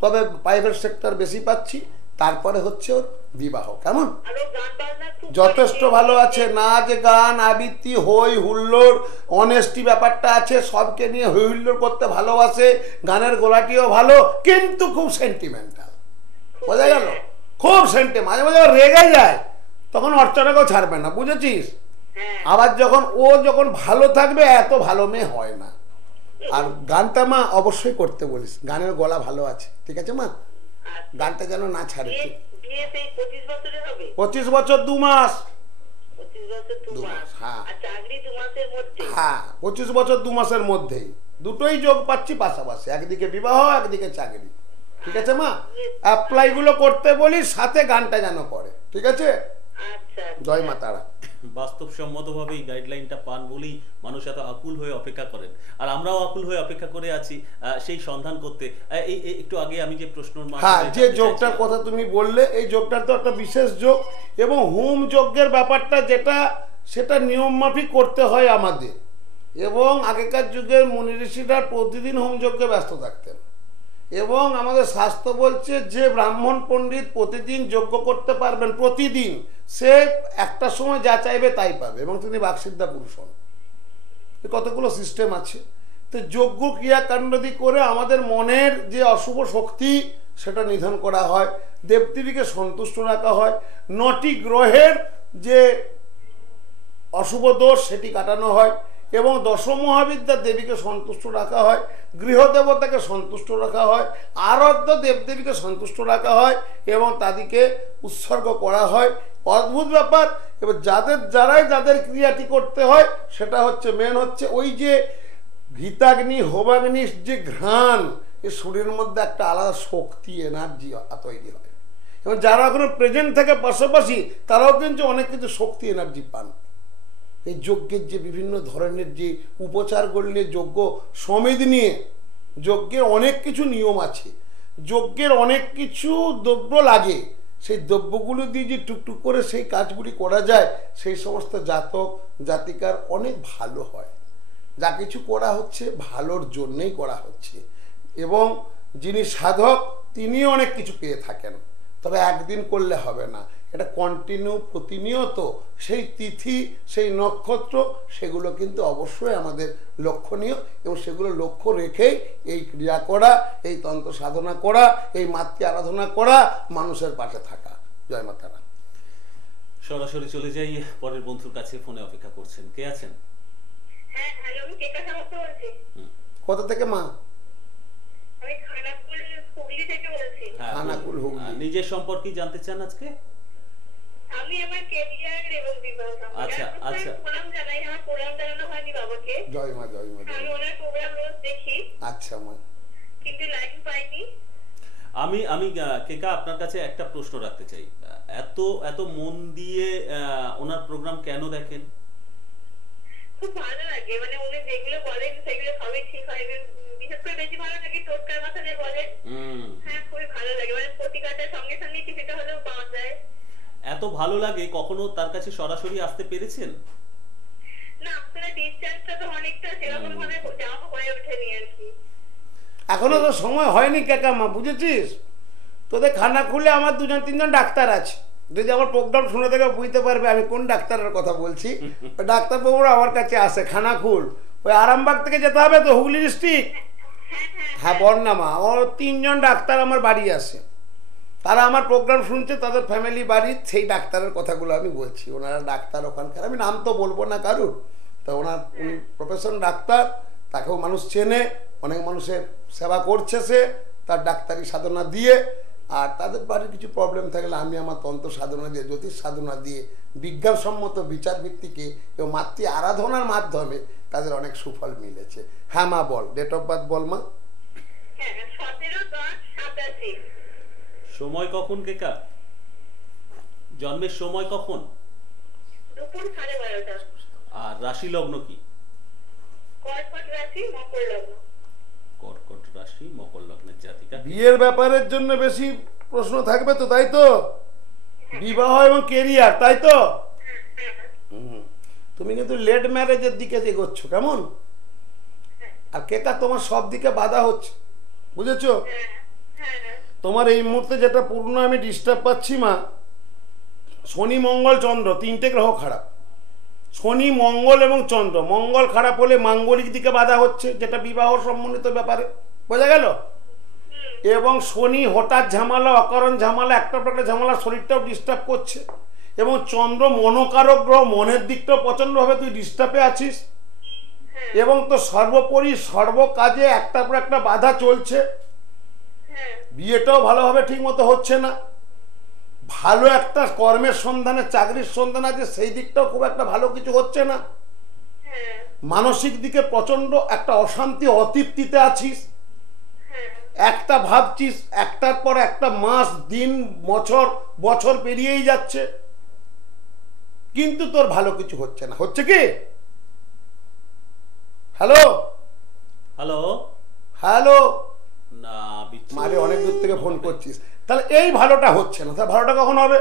তবে প্রাইভেট সেক্টর বেশি পাচ্ছি, তারপরে হচ্ছে ওর বিবাহ, কেমন? আর ও গান বাজনা খুব যথেষ্ট করে। ভালো আছে, নাচ গান আবৃত্তি হই হুল্লোড়, অনেস্টি ব্যাপারটা আছে, সবকে নিয়ে হই হুল্লোড় করতে ভালোবাসে, গানের গলাটিও ভালো, কিন্তু খুব সেন্টিমেন্টাল। বোঝা গেল? খুব মাঝে মাঝে রেগে যায়, তখন অর্চনাকেও ছাড়বে না, বুঝেছিস? হ্যাঁ আবার যখন ভালো থাকবে, এত ভালো মেয়ে হয় না। আর গানটা মা অবশ্যই করতে বলিস, গানের গলা ভালো আছে, ঠিক আছে মা? আচ্ছা। গানটা যেন না ছাড়ে। বিয়ে বিয়ে সেই 25 বছরে হবে? 25 বছর 2 মাস, 25 বছর 2 2 মাস। মাস, হ্যাঁ। আর চাকরি 2 মাসের মধ্যে? হ্যাঁ, 25 বছর 2 মাসের মধ্যেই দুটোই যোগ পাচ্ছি পাশাপাশি, একদিকে বিবাহ, একদিকে চাকরি, ঠিক আছে মা? অ্যাপ্লাই গুলো করতে বলি, সাথে গানটা যেন করে, ঠিক আছে? আচ্ছা জয় মা তারা। বাস্তবসম্মতভাবে এই গাইডলাইনটা পান বলেই মানুষ এত আকুল হয়ে অপেক্ষা করেন, আর আমরাও আকুল হয়ে অপেক্ষা করে আছি সেই সন্ধান করতে। এই একটু আগে আমি যে প্রশ্নের হ্যাঁ, মাধ্যমে যে জানতে যোগটার চাইছিলাম। কথা তুমি বললে, এই যোগটা তো একটা বিশেষ যোগ, এবং হোম যজ্ঞের ব্যাপারটা যেটা, সেটা নিয়ম মাফিক করতে হয় আমাদের। এবং আগেকার যুগের মুনি ঋষিরা প্রতিদিন হোম যজ্ঞে ব্যস্ত থাকতেন, এবং আমাদের শাস্ত্র বলছে যে ব্রাহ্মণ পণ্ডিত প্রতিদিন যজ্ঞ করতে পারবেন, প্রতিদিন, সে একটা সময় যা চাইবে তাই পাবে, এবং তিনি বাকসিদ্ধা পুরুষ হন। কতগুলো সিস্টেম আছে। তো যজ্ঞ ক্রিয়াকাণ্ডদি করে আমাদের মনের যে অশুভ শক্তি, সেটা নিধন করা হয়, দেবদেবীকে সন্তুষ্ট রাখা হয়, 9টি গ্রহের যে অশুভ দোষ সেটি কাটানো হয়, এবং দশ মহাবিদ্যা দেবীকে সন্তুষ্ট রাখা হয়, গৃহদেবতাকে সন্তুষ্ট রাখা হয়, আরাধ্য দেবদেবীকে সন্তুষ্ট রাখা হয়, এবং তাদেরকে উৎসর্গ করা হয়। অদ্ভুত ব্যাপার। এবার যাদের ক্রিয়াটি করতে হয়, সেটা হচ্ছে মেন হচ্ছে ওই যে ঘৃতাগ্নি হোমাগ্নির যে ঘ্রাণ, এই শরীরের মধ্যে একটা আলাদা শক্তি, এনার্জি তৈরি হয়, এবং যারা এখনো প্রেজেন্ট থাকে পাশাপাশি, তারাও কিন্তু অনেক কিছু শক্তি এনার্জি পান। এই যজ্ঞের যে বিভিন্ন ধরনের যে উপচারগুলি নিয়ে, যজ্ঞ সমিত নিয়ে, যজ্ঞের অনেক কিছু নিয়ম আছে, যজ্ঞের অনেক কিছু দ্রব্য লাগে, সেই দ্রব্যগুলো দিয়ে যে টুকটুক করে সেই কাজগুলি করা যায়, সেই সমস্ত জাতক জাতিকার অনেক ভালো হয়। যা কিছু করা হচ্ছে ভালোর জন্যেই করা হচ্ছে, এবং যিনি সাধক তিনিও অনেক কিছু পেয়ে থাকেন। তবে একদিন করলে হবে না, এটা কন্টিনিউ, প্রতিনিয়ত সেই তিথি, সেই নক্ষত্র, সেগুলো কিন্তু অবশ্যই আমাদের লক্ষণীয়, এবং সেগুলো লক্ষ্য রেখেই এই ক্রিয়া করা, এই তন্ত্র সাধনা করা, এই মাতৃ আরাধনা করা, মানুষের পাশে থাকা। জয় মা তারা। সরাসরি চলে যাই পরের বন্ধুর কাছে, ফোনে অপেক্ষা করছেন, কে আছেন? হ্যাঁ হ্যালো, আমি কেকা সামর্থ্য বলছি। কোথা থেকে মা? আমি খানাকুল হুগলি থেকে বলছি। হ্যাঁ, খানাকুল, হুগলি। নিজের সম্পর্কে জানতে চান আজকে? আমি আমার ক্যারিয়ার এবং বিবাহ আচ্ছা, আচ্ছা। প্রোগ্রাম জানাই, আমার প্রোগ্রাম জানানো হয়নি বাবাকে। জয় মা, জয় মা, জয় আমি মা। ওনার প্রোগ্রাম রোজ দেখি, আচ্ছা মা। কিন্তু লাইন পাইনি। আমি কেকা আপনার কাছে একটা প্রশ্ন রাখতে চাই। এত মন দিয়ে ওনার প্রোগ্রাম কেন দেখেন? খুব ভালো লাগে, মানে উনি যেগুলো বলেন সেগুলো সবই ঠিক হয়। বিশেষ করে বেশি ভালো লাগে টোটকার কথা যে বলেন। হ্যাঁ, খুবই ভালো লাগে, মানে প্রতিকারটা সঙ্গে সঙ্গে কিছুটা হলেও পাওয়া যায়। এত ভালো লাগে, কখনো তার কাছে সরাসরি আসতে পেরেছেন? না, আপনারা ডিসচার্জটা তো অনেকটা সেরকম ভাবে যাওয়া হয়ে ওঠেনি আর কি। এখনো তো সময় হয়নি কাকা মা, বুঝেছিস? তোদের খানা খুলে আমার 2-3জন ডাক্তার আছে, যদি আমার প্রোগ্রাম শুনে থেকে বুঝতে পারবে আমি কোন ডাক্তারের কথা বলছি। ওই ডাক্তারবাবুরা আমার কাছে আসে, খানাকুল, ওই আরামবাগ থেকে যেতে হবে তো, হুগলি ডিস্ট্রিক্ট। হ্যাঁ, বর্ণামা। ওর 3জন ডাক্তার আমার বাড়ি আসে, তারা আমার প্রোগ্রাম শুনছে, তাদের ফ্যামিলি বাড়ির, সেই ডাক্তারের কথাগুলো আমি বলছি। ওনারা ডাক্তার ওখানকার, আমি নাম তো বলবো না কারুর। তা উনি প্রফেশন ডাক্তার, তাকেও মানুষ চেনে, অনেক মানুষের সেবা করছে সে, তার ডাক্তারি সাধনা দিয়ে। আর তাদের বাড়ির কিছু প্রবলেম থাকলে আমি আমার তন্ত্র সাধনা দিয়ে, জ্যোতিষ সাধনা দিয়ে, বিজ্ঞানসম্মত বিচার ভিত্তিকে এবং মাতৃ আরাধনার মাধ্যমে তাদের অনেক সুফল মিলেছে। হ্যাঁ মা বল, ডেট অফ বার্থ বল মা। হ্যাঁ 17/10/87। সময় কখন কেকা? জন্মের সময় কখন? দুপুর 12:30টা। আর রাশি লগ্ন কি? কর্কট রাশি, মকর লগ্ন। কর্কট রাশি, মকর লগ্নের জাতিকা। বিয়ের ব্যাপারের জন্য বেশি প্রশ্ন থাকবে তো, তাই তো? বিবাহ এবং কেরিয়ার, তাই তো? তুমি কিন্তু লেট ম্যারেজের দিকে এগোচ্ছ, কেমন? আর কেকা তোমার সব দিকে বাধা হচ্ছে, বুঝেছো? তোমার এই মুহূর্তে যেটা পূর্ণ আমি ডিস্টার্ব পাচ্ছি মা, শনি মঙ্গল চন্দ্র তিনটে গ্রহ খারাপ। শনি মঙ্গল এবং চন্দ্র, মঙ্গল খারাপ হলে মাঙ্গলিক দিকে বাধা হচ্ছে, যেটা বিবাহ সম্বন্ধিত ব্যাপারে, বোঝা গেল? এবং শনি হঠাৎ ঝামেলা, অকারণ ঝামেলা, একটা পর একটা ঝামেলা, শরীরটাও ডিস্টার্ব করছে। এবং চন্দ্র মনোকারক গ্রহ, মনের দিকটাও প্রচন্ডভাবে তুই ডিস্টার্বে আছিস। এবং তো সর্বোপরি সর্ব কাজে একটার পর একটা বাধা চলছে। বিয়েটাও ভালোভাবে ঠিক মতো হচ্ছে না। ভালো একটা কর্মের সন্ধানে, চাকরির সন্ধান আছে, সেই দিকটাও খুব একটা ভালো কিছু হচ্ছে না। মানসিক দিকে প্রচন্ড একটা অশান্তি, অতৃপ্তিতে আছিস। একটা ভাবছিস, একটার পর একটা মাস, দিন, বছর পেরিয়েই যাচ্ছে, কিন্তু তোর ভালো কিছু হচ্ছে না। হচ্ছে কি? হ্যালো হ্যালো হ্যালো না মারে, অনেক দূর থেকে ফোন করছিস। তাহলে এই ভালোটা হচ্ছে না, তাহলে ভালোটা কখন হবে?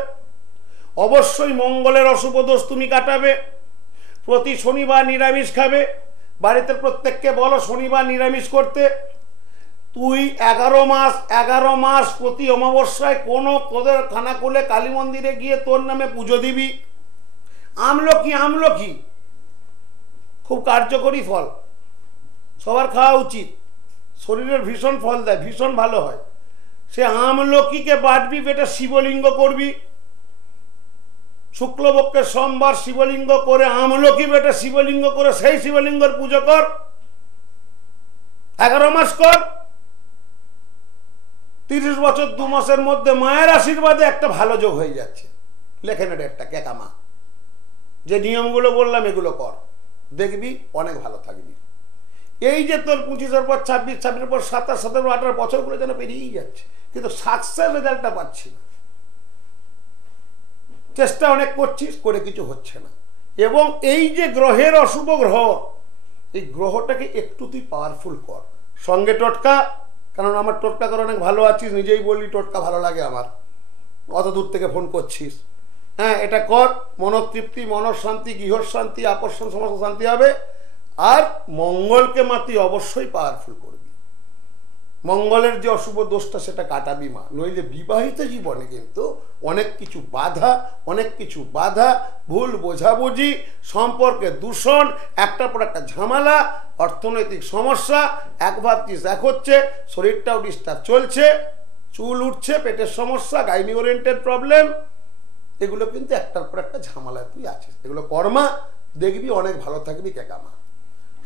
অবশ্যই মঙ্গলের অশুভ দোষ তুমি কাটাবে। প্রতি শনিবার নিরামিষ খাবে। বাড়িতে প্রত্যেককে বলো শনিবার নিরামিষ করতে। তুই 11 মাস প্রতি অমাবস্যায় কোনো তোদের খানাকুলে কালী মন্দিরে গিয়ে তোর নামে পুজো দিবি। আমলকি খুব কার্যকরী ফল, সবার খাওয়া উচিত, শরীরের ভীষণ ফল দেয়, ভীষণ ভালো হয়। সে আমলকিকে বাটবি, বেটা শিবলিঙ্গ করবি। শুক্লপক্ষের সোমবার শিবলিঙ্গ করে, আমলকি বেটা শিবলিঙ্গ করে, সেই শিবলিঙ্গের পুজো কর। 11 মাস কর। 30 বছর 2 মাসের মধ্যে মায়ের আশীর্বাদে একটা ভালো যোগ হয়ে যাচ্ছে। লেখেন এটা একটা কেকামা, যে নিয়মগুলো বললাম এগুলো কর, দেখবি অনেক ভালো থাকবি। এই যে তোর 25-এর পর 26-এর পর 27, 17, 18 বছরগুলো যেন পেরিয়েই যাচ্ছে, কিন্তু সাকসেস রেজাল্টটা পাচ্ছি না। চেষ্টা অনেক করছিস, করে কিছু হচ্ছে না। এবং এই যে গ্রহের অশুভ গ্রহ, এই গ্রহটাকে একটু তুই পাওয়ারফুল কর। সঙ্গে টোটকা, কারণ আমার টোটকা করে অনেক ভালো আছিস, নিজেই বললি টোটকা ভালো লাগে আমার, অত দূর থেকে ফোন করছিস। হ্যাঁ, এটা কর। মনতৃপ্তি, মনঃশান্তি, গৃহশান্তি, আকর্ষণ, সমস্ত শান্তি হবে। আর মঙ্গলকে মা তুই অবশ্যই পাওয়ারফুল করবি। মঙ্গলের যে অশুভ দোষটা সেটা কাটাবি মা, নইলে বিবাহিত জীবনে কিন্তু অনেক কিছু বাধা, ভুল বোঝাবুঝি, সম্পর্কে দূষণ, একটার পর একটা ঝামেলা, অর্থনৈতিক সমস্যা, এক ভাবছিস এক হচ্ছে, শরীরটাও ডিস্টার্ব চলছে, চুল উঠছে, পেটের সমস্যা, গাইনি ওরিয়েন্টেড প্রবলেম, এগুলো কিন্তু একটার পর একটা ঝামেলায় তুই আছিস। এগুলো কর্মা, দেখবি অনেক ভালো থাকবি কেকামা।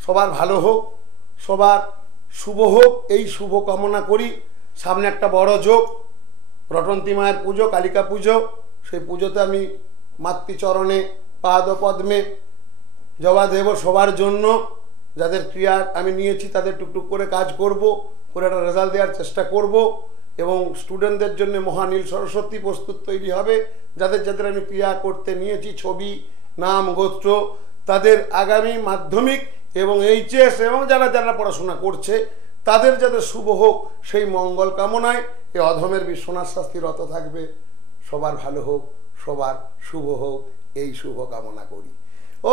সবার ভালো হোক, সবার শুভ হোক, এই শুভ কামনা করি। সামনে একটা বড় যোগ, রটন্তী মায়ের পুজো, কালিকা পুজো। সেই পুজোতে আমি মাতৃচরণে পাদ পদ্মে জবা দেব সবার জন্য। যাদের ক্রিয়া আমি নিয়েছি তাদের টুকটুক করে কাজ করব, করে একটা রেজাল্ট দেওয়ার চেষ্টা করব। এবং স্টুডেন্টদের জন্য মহানীল সরস্বতী প্রস্তুত তৈরি হবে। যাদের আমি ক্রিয়া করতে নিয়েছি, ছবি, নাম, গোত্র, তাদের আগামী মাধ্যমিক এবং এইচএস এবং যারা পড়াশোনা করছে তাদের যাদের শুভ হোক, সেই মঙ্গল কামনায় এই অধমের বিশ্বনাথ শাস্ত্রী রত থাকবে। সবার ভালো হোক, সবার শুভ হোক, এই শুভ কামনা করি। ও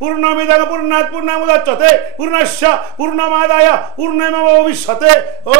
পূর্ণমিদং পূর্ণাৎ পূর্ণমুদচ্যতে পূর্ণস্য পূর্ণমাদায় পূর্ণমেব ভবিষ্যতে। ও